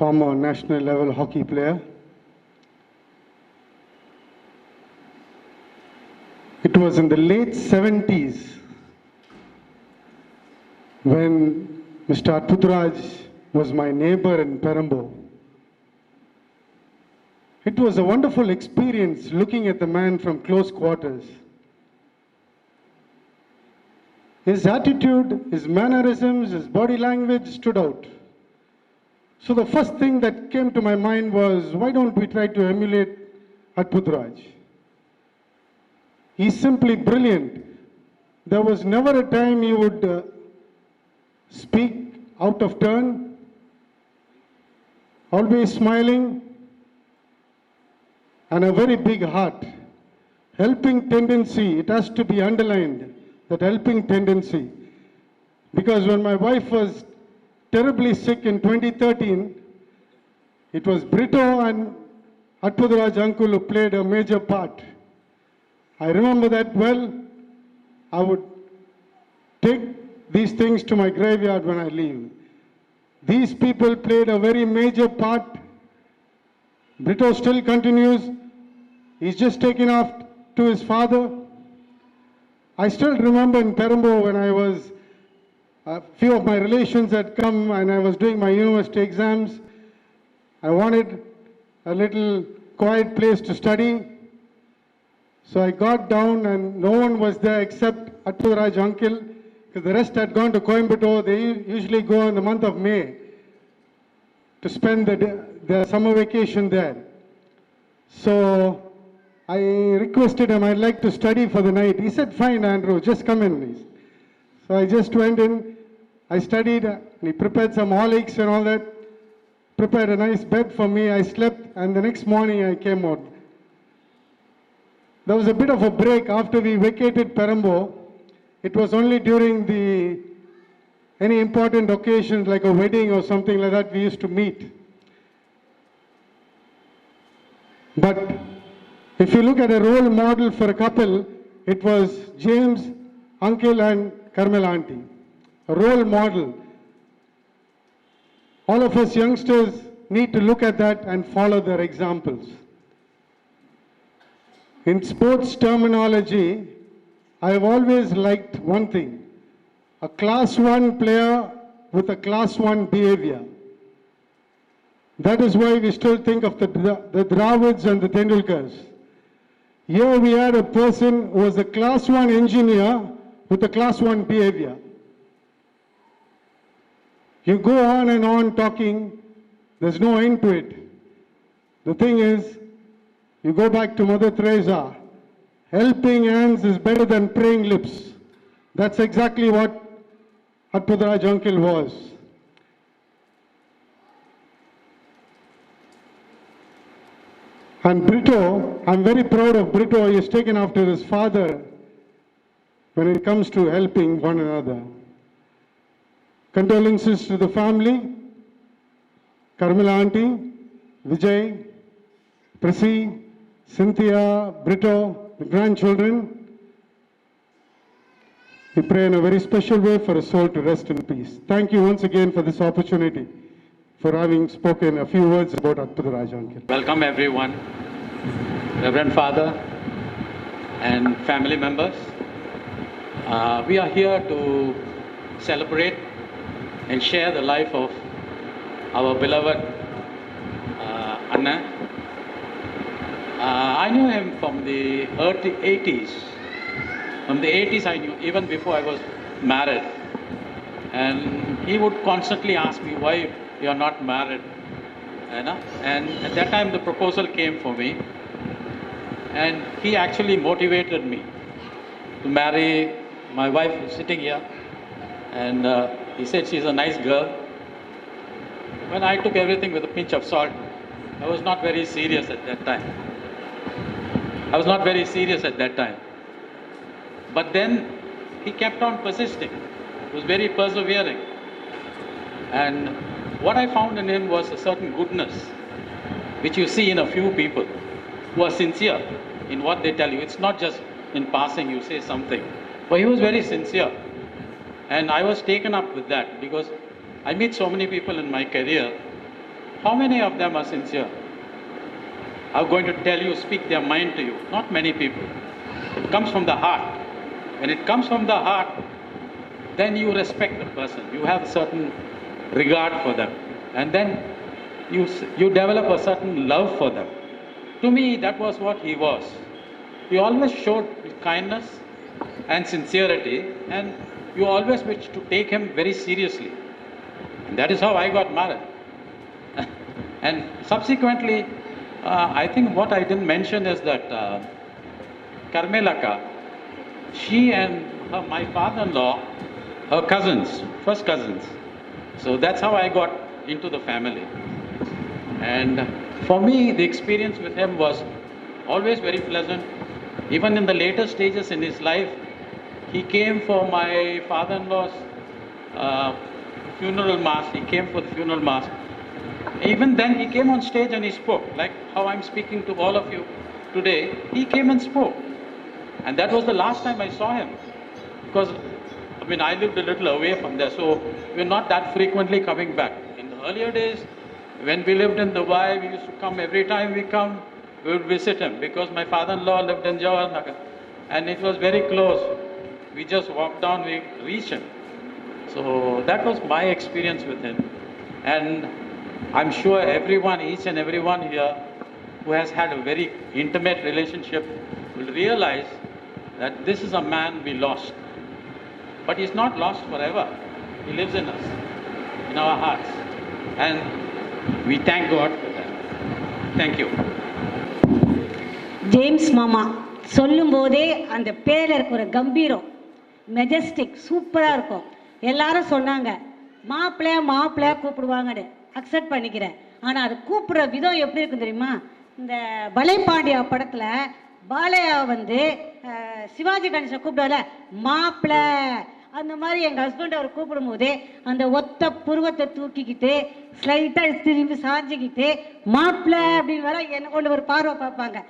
former national level hockey player. It was in the late 70s when Mr. Arputharaj was my neighbor in Perambo. It was a wonderful experience looking at the man from close quarters. His attitude, his mannerisms, his body language stood out. So the first thing that came to my mind was, why don't we try to emulate Arputharaj? He's simply brilliant. There was never a time he would speak out of turn, always smiling, and a very big heart. Helping tendency, it has to be underlined, that helping tendency. Because when my wife was terribly sick in 2013, it was Brito and Arputharaj uncle who played a major part. I remember that well. I would take these things to my graveyard when I leave. These people played a very major part. Brito still continues. He's just taken off to his father. I still remember in Perambo when a few of my relations had come and I was doing my university exams. I wanted a little quiet place to study. So I got down and no one was there except Arputharaj uncle, because the rest had gone to Coimbatore. They usually go in the month of May to spend their summer vacation there. So I requested him, I'd like to study for the night. He said, fine Andrew, just come in. So I just went in, I studied, and he prepared some horlicks and all that, prepared a nice bed for me. I slept, and the next morning I came out. There was a bit of a break after we vacated Perambo. It was only during any important occasions like a wedding or something like that we used to meet. But if you look at a role model for a couple, it was James uncle and Carmela auntie. A role model. All of us youngsters need to look at that and follow their examples. In sports terminology, I have always liked one thing: a class 1 player with a class 1 behavior. That is why we still think of the Dravids and the Tendulkars. Here we had a person who was a class 1 engineer with a class 1 behavior. You go on and on talking, there's no end to it. The thing is, you go back to Mother Teresa, helping hands is better than praying lips. That's exactly what Arputharaj uncle was. And Brito, I'm very proud of Brito. He is taken after his father when it comes to helping one another. Condolences to the family, Carmela auntie, Vijay, Prissy, Cynthia, Brito, the grandchildren. We pray in a very special way for a soul to rest in peace. Thank you once again for this opportunity, for having spoken a few words about Arputharaj uncle. Welcome everyone, Reverend Father and family members. We are here to celebrate and share the life of our beloved Anna. I knew him from the early 80s. From the 80s I knew, even before I was married. And he would constantly ask me, why you are not married? And at that time the proposal came for me. And he actually motivated me to marry. My wife is sitting here. And he said she's a nice girl. When I took everything with a pinch of salt, I was not very serious at that time. But then he kept on persisting. He was very persevering. And what I found in him was a certain goodness, which you see in a few people who are sincere in what they tell you. It's not just in passing you say something. But he was very sincere. And I was taken up with that because I meet so many people in my career. How many of them are sincere? Are going to tell you, speak their mind to you? Not many people. It comes from the heart. When it comes from the heart, then you respect the person. You have a certain regard for them. And then you develop a certain love for them. To me, that was what he was. He always showed kindness and sincerity, and you always wish to take him very seriously. And that is how I got married. And subsequently, I think what I didn't mention is that Carmela, she and my father-in-law, her cousins, first cousins. So that's how I got into the family. And for me, the experience with him was always very pleasant. Even in the later stages in his life, he came for my father-in-law's funeral mass. He came for the funeral mass. Even then, he came on stage and he spoke, like how I'm speaking to all of you today. He came and spoke. And that was the last time I saw him. Because, I lived a little away from there, so we're not that frequently coming back. In the earlier days, when we lived in Dubai, we used to come, every time we come, we would visit him, because my father-in-law lived in Jawaharnagar. And it was very close. We just walked down, we reached him. So that was my experience with him. And I'm sure everyone, each and everyone here who has had a very intimate relationship will realize that this is a man we lost. But he's not lost forever. He lives in us, in our hearts. And we thank God for that. Thank you. James Mama, சொல்லும்போதே அந்த பேர்ல இருக்க ஒரு கம்பீரம், Majestic, சூப்பராக இருக்கும். எல்லாரும் சொன்னாங்க மாப்பிள்ளையா கூப்பிடுவாங்கன்னு. அக்செப்ட் பண்ணிக்கிறேன். ஆனால் அது கூப்பிடுற விதம் எப்படி இருக்கும் தெரியுமா? இந்த பலைபாண்டியா படத்தில் பாலையா சிவாஜி கணேசனை கூப்பிடுவார்ல மாப்பிள்ளை, அந்த மாதிரி எங்கள் ஹஸ்பண்ட் அவர் கூப்பிடும் போதே அந்த ஒத்த புருவத்தை தூக்கிக்கிட்டு ஸ்லைட்டாக திரும்பி சாஞ்சிக்கிட்டு மாப்பிள்ளை அப்படின்னு வர என்னை கொண்டு ஒரு பார்வை பார்ப்பாங்க.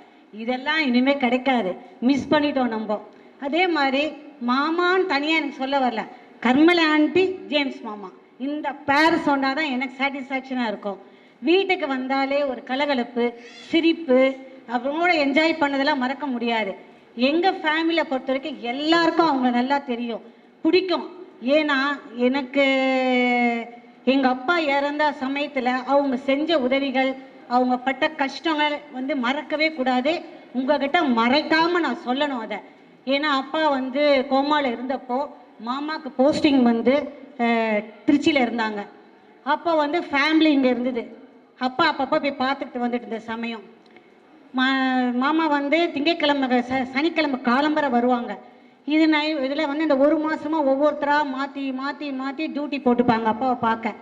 இதெல்லாம் இனிமேல் கிடைக்காது, மிஸ் பண்ணிட்டோம் நம்ம. அதே மாதிரி மாமான்னு தனியாக எனக்கு சொல்ல வரல, கர்மலா ஆண்டி, ஜேம்ஸ் மாமா, இந்த பேர் சொன்னால் தான் எனக்கு சாட்டிஸ்ஃபேக்ஷனாக இருக்கும். வீட்டுக்கு வந்தாலே ஒரு கலகலப்பு, சிரிப்பு, அவங்களோட என்ஜாய் பண்ணதெல்லாம் மறக்க முடியாது. எங்கள் ஃபேமிலியை பொறுத்த வரைக்கும் எல்லாருக்கும் அவங்க நல்லா தெரியும், பிடிக்கும். ஏன்னா எனக்கு எங்கள் அப்பா இறந்த சமயத்தில் அவங்க செஞ்ச உதவிகள், அவங்க பட்ட கஷ்டங்கள் வந்து மறக்கவே கூடாது. உங்ககிட்ட மறைக்காமல் நான் சொல்லணும் அதை. ஏன்னா அப்பா வந்து கோமாவில் இருந்தப்போ மாமாவுக்கு போஸ்டிங் வந்து திருச்சியில் இருந்தாங்க. அப்போ வந்து ஃபேமிலி இங்கே இருந்தது. அப்பா அப்பப்போ போய் பார்த்துக்கிட்டு வந்துட்டு இருந்த சமயம் மாமா வந்து திங்கட்கிழமை சனிக்கிழமை காலம்பரை வருவாங்க. இதில் வந்து இந்த ஒரு மாதமாக ஒவ்வொருத்தராக மாற்றி மாற்றி மாற்றி டியூட்டி போட்டுப்பாங்க அப்பாவை பார்க்க.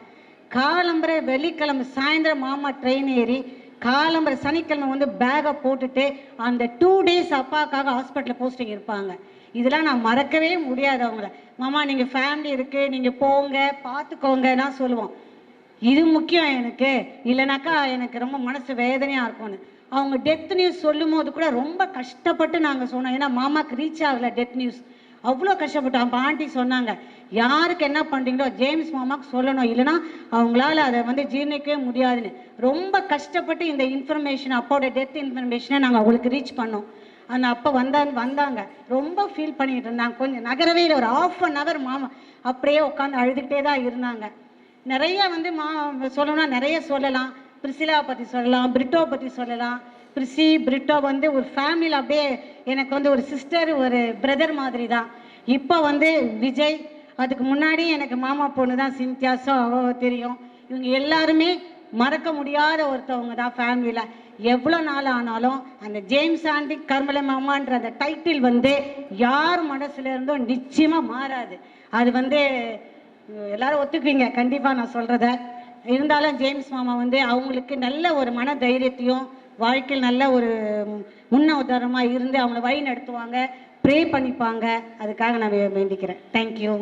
காலம்பரை வெள்ளிக்கிழமை சாயந்தரம் மாமா ட்ரெயின் ஏறி காலம்பரை சனிக்கிழமை வந்து பேகை போட்டுட்டு அந்த 2 days அப்பாவுக்காக ஹாஸ்பிட்டலில் போஸ்டிங் இருப்பாங்க. இதெல்லாம் நான் மறக்கவே முடியாது. அவங்கள மாமா நீங்கள் ஃபேமிலி இருக்குது, நீங்கள் போங்க பார்த்துக்கோங்க நான் சொல்லுவோம். இது முக்கியம் எனக்கு, இல்லைனாக்கா எனக்கு ரொம்ப மனசு வேதனையாக இருக்கும்னு. அவங்க டெத் நியூஸ் சொல்லும் போது கூட ரொம்ப கஷ்டப்பட்டு நாங்கள் சொன்னோம். ஏன்னா மாமாவுக்கு ரீச் ஆகலை டெத் நியூஸ். அவ்வளோ கஷ்டப்பட்டோம். அப்போ ஆண்டி சொன்னாங்க, யாருக்கு என்ன பண்ணுறீங்களோ ஜேம்ஸ் மாமாவுக்கு சொல்லணும், இல்லைனா அவங்களால அதை வந்து ஜீர்ணிக்கவே முடியாதுன்னு. ரொம்ப கஷ்டப்பட்டு இந்த இன்ஃபர்மேஷன், அப்போட டெத் இன்ஃபர்மேஷனை நாங்கள் அவங்களுக்கு ரீச் பண்ணோம். அந்த அப்போ வந்தாங்க, ரொம்ப ஃபீல் பண்ணிக்கிட்டு இருந்தாங்க. கொஞ்சம் நகரவே இல்லை, ஒரு 1/2 hour மாமா அப்படியே உட்காந்து அழுதுகிட்டே தான் இருந்தாங்க. நிறைய வந்து சொல்லணும்னா நிறைய சொல்லலாம். பிரிசிலா பற்றி சொல்லலாம், பிரிட்டோ பற்றி சொல்லலாம். பிரிட்டோ வந்து ஒரு ஃபேமிலியில் அப்படியே எனக்கு வந்து ஒரு சிஸ்டர், ஒரு பிரதர் மாதிரி தான். இப்போ வந்து விஜய், அதுக்கு முன்னாடி எனக்கு மாமா பொண்ணு தான் சிந்தியா, ஸோ தெரியும். இவங்க எல்லாருமே மறக்க முடியாத ஒருத்தவங்க தான் ஃபேமிலியில். எவ்வளோ நாள் ஆனாலும் அந்த ஜேம்ஸ் ஆண்டி கர்மல மாமான்ற அந்த டைட்டில் வந்து யார் மனசுல இருந்தோ நிச்சயமாக மாறாது. அது வந்து எல்லாரும் ஒத்துக்குவீங்க கண்டிப்பாக நான் சொல்கிறத. இருந்தாலும் ஜேம்ஸ் மாமா வந்து அவங்களுக்கு நல்ல ஒரு மன தைரியத்தையும் வாழ்க்கையில் நல்ல ஒரு முன்ன உதாரணமாக இருந்து அவங்கள வழி நடத்துவாங்க, ப்ரே பண்ணிப்பாங்க. அதுக்காக நான் வேண்டிக்கிறேன். தேங்க்யூ.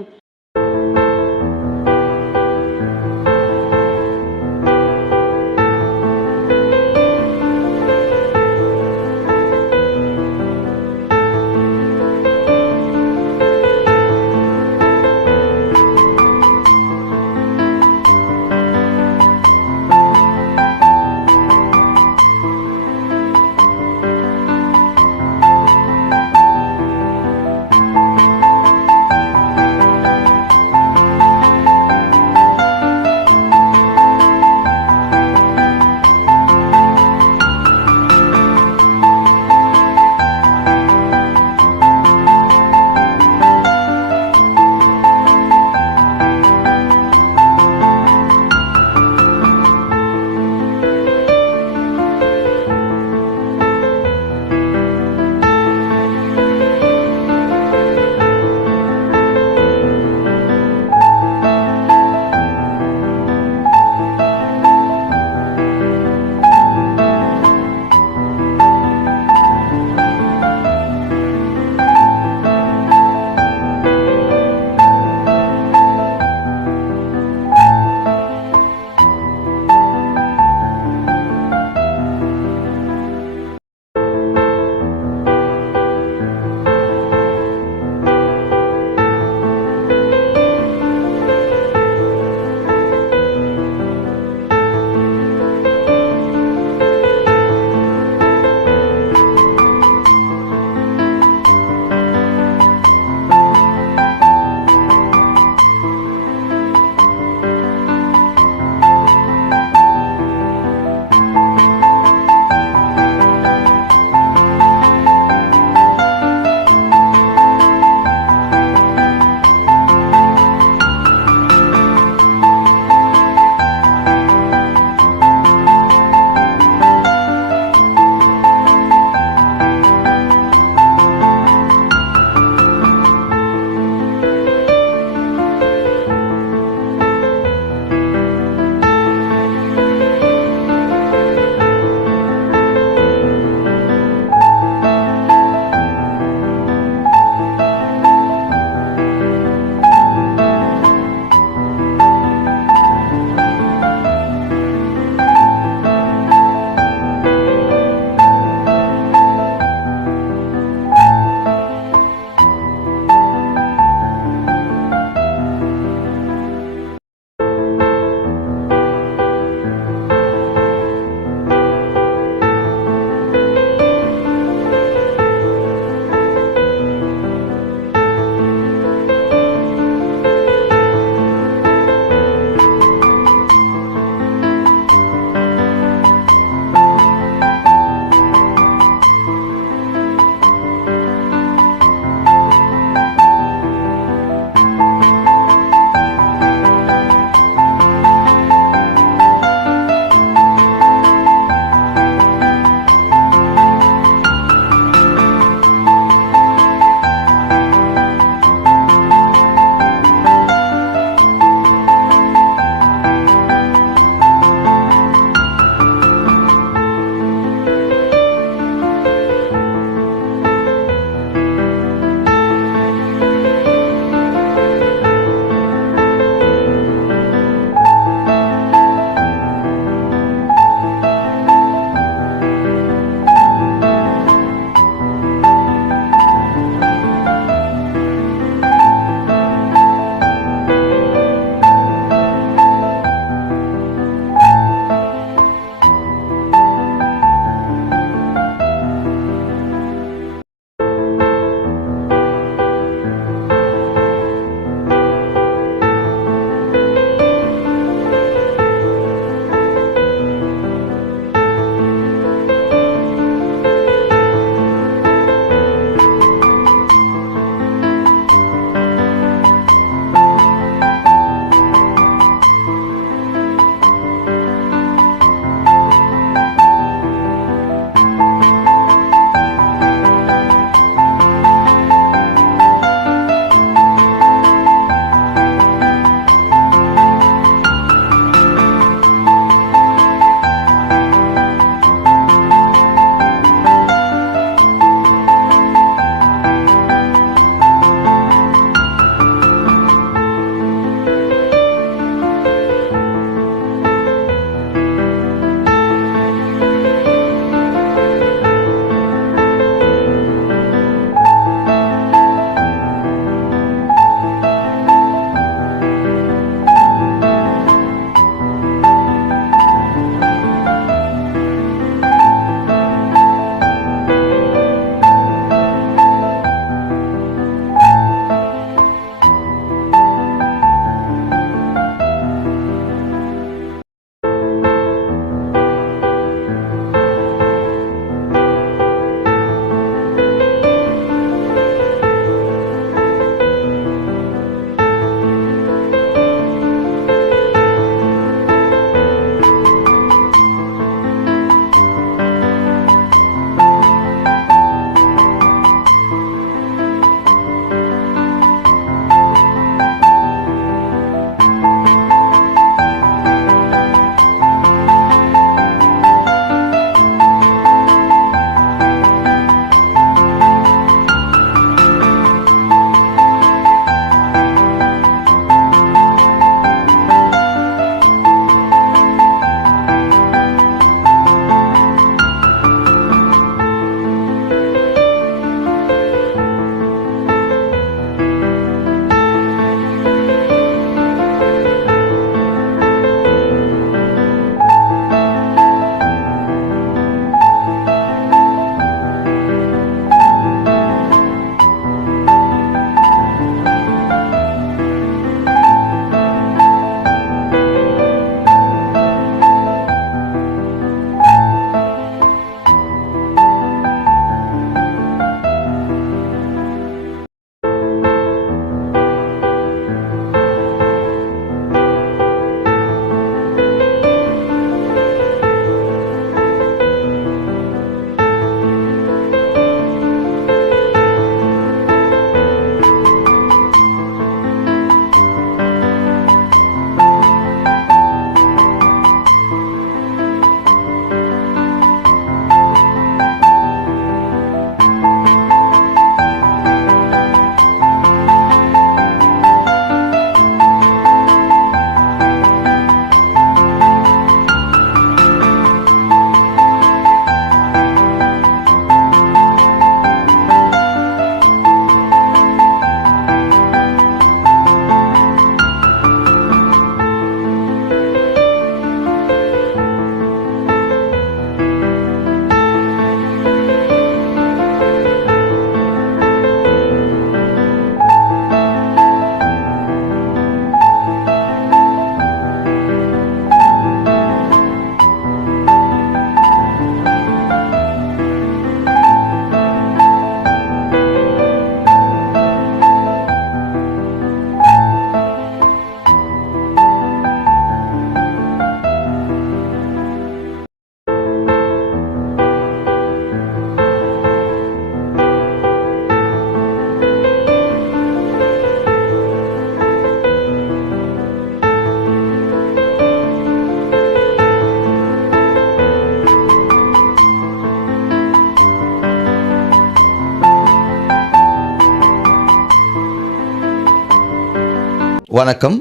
வணக்கம்,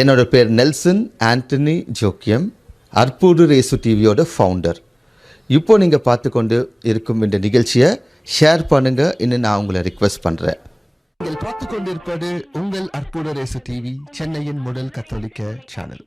என்னோட பேர் நெல்சன் ஆண்டனி ஜோக்கியம், அற்புடு ரேசு டிவியோட ஃபவுண்டர். இப்போ நீங்கள் பார்த்து கொண்டு இருக்கும் இந்த நிகழ்ச்சியை ஷேர் பண்ணுங்க இன்னும் நான் உங்களை ரிக்வெஸ்ட் பண்ணுறேன். நீங்கள் பார்த்து கொண்டிருப்பது உங்கள் அற்புத ரேசு டிவி, சென்னையின் முதல் கத்தோலிக்க சேனல்.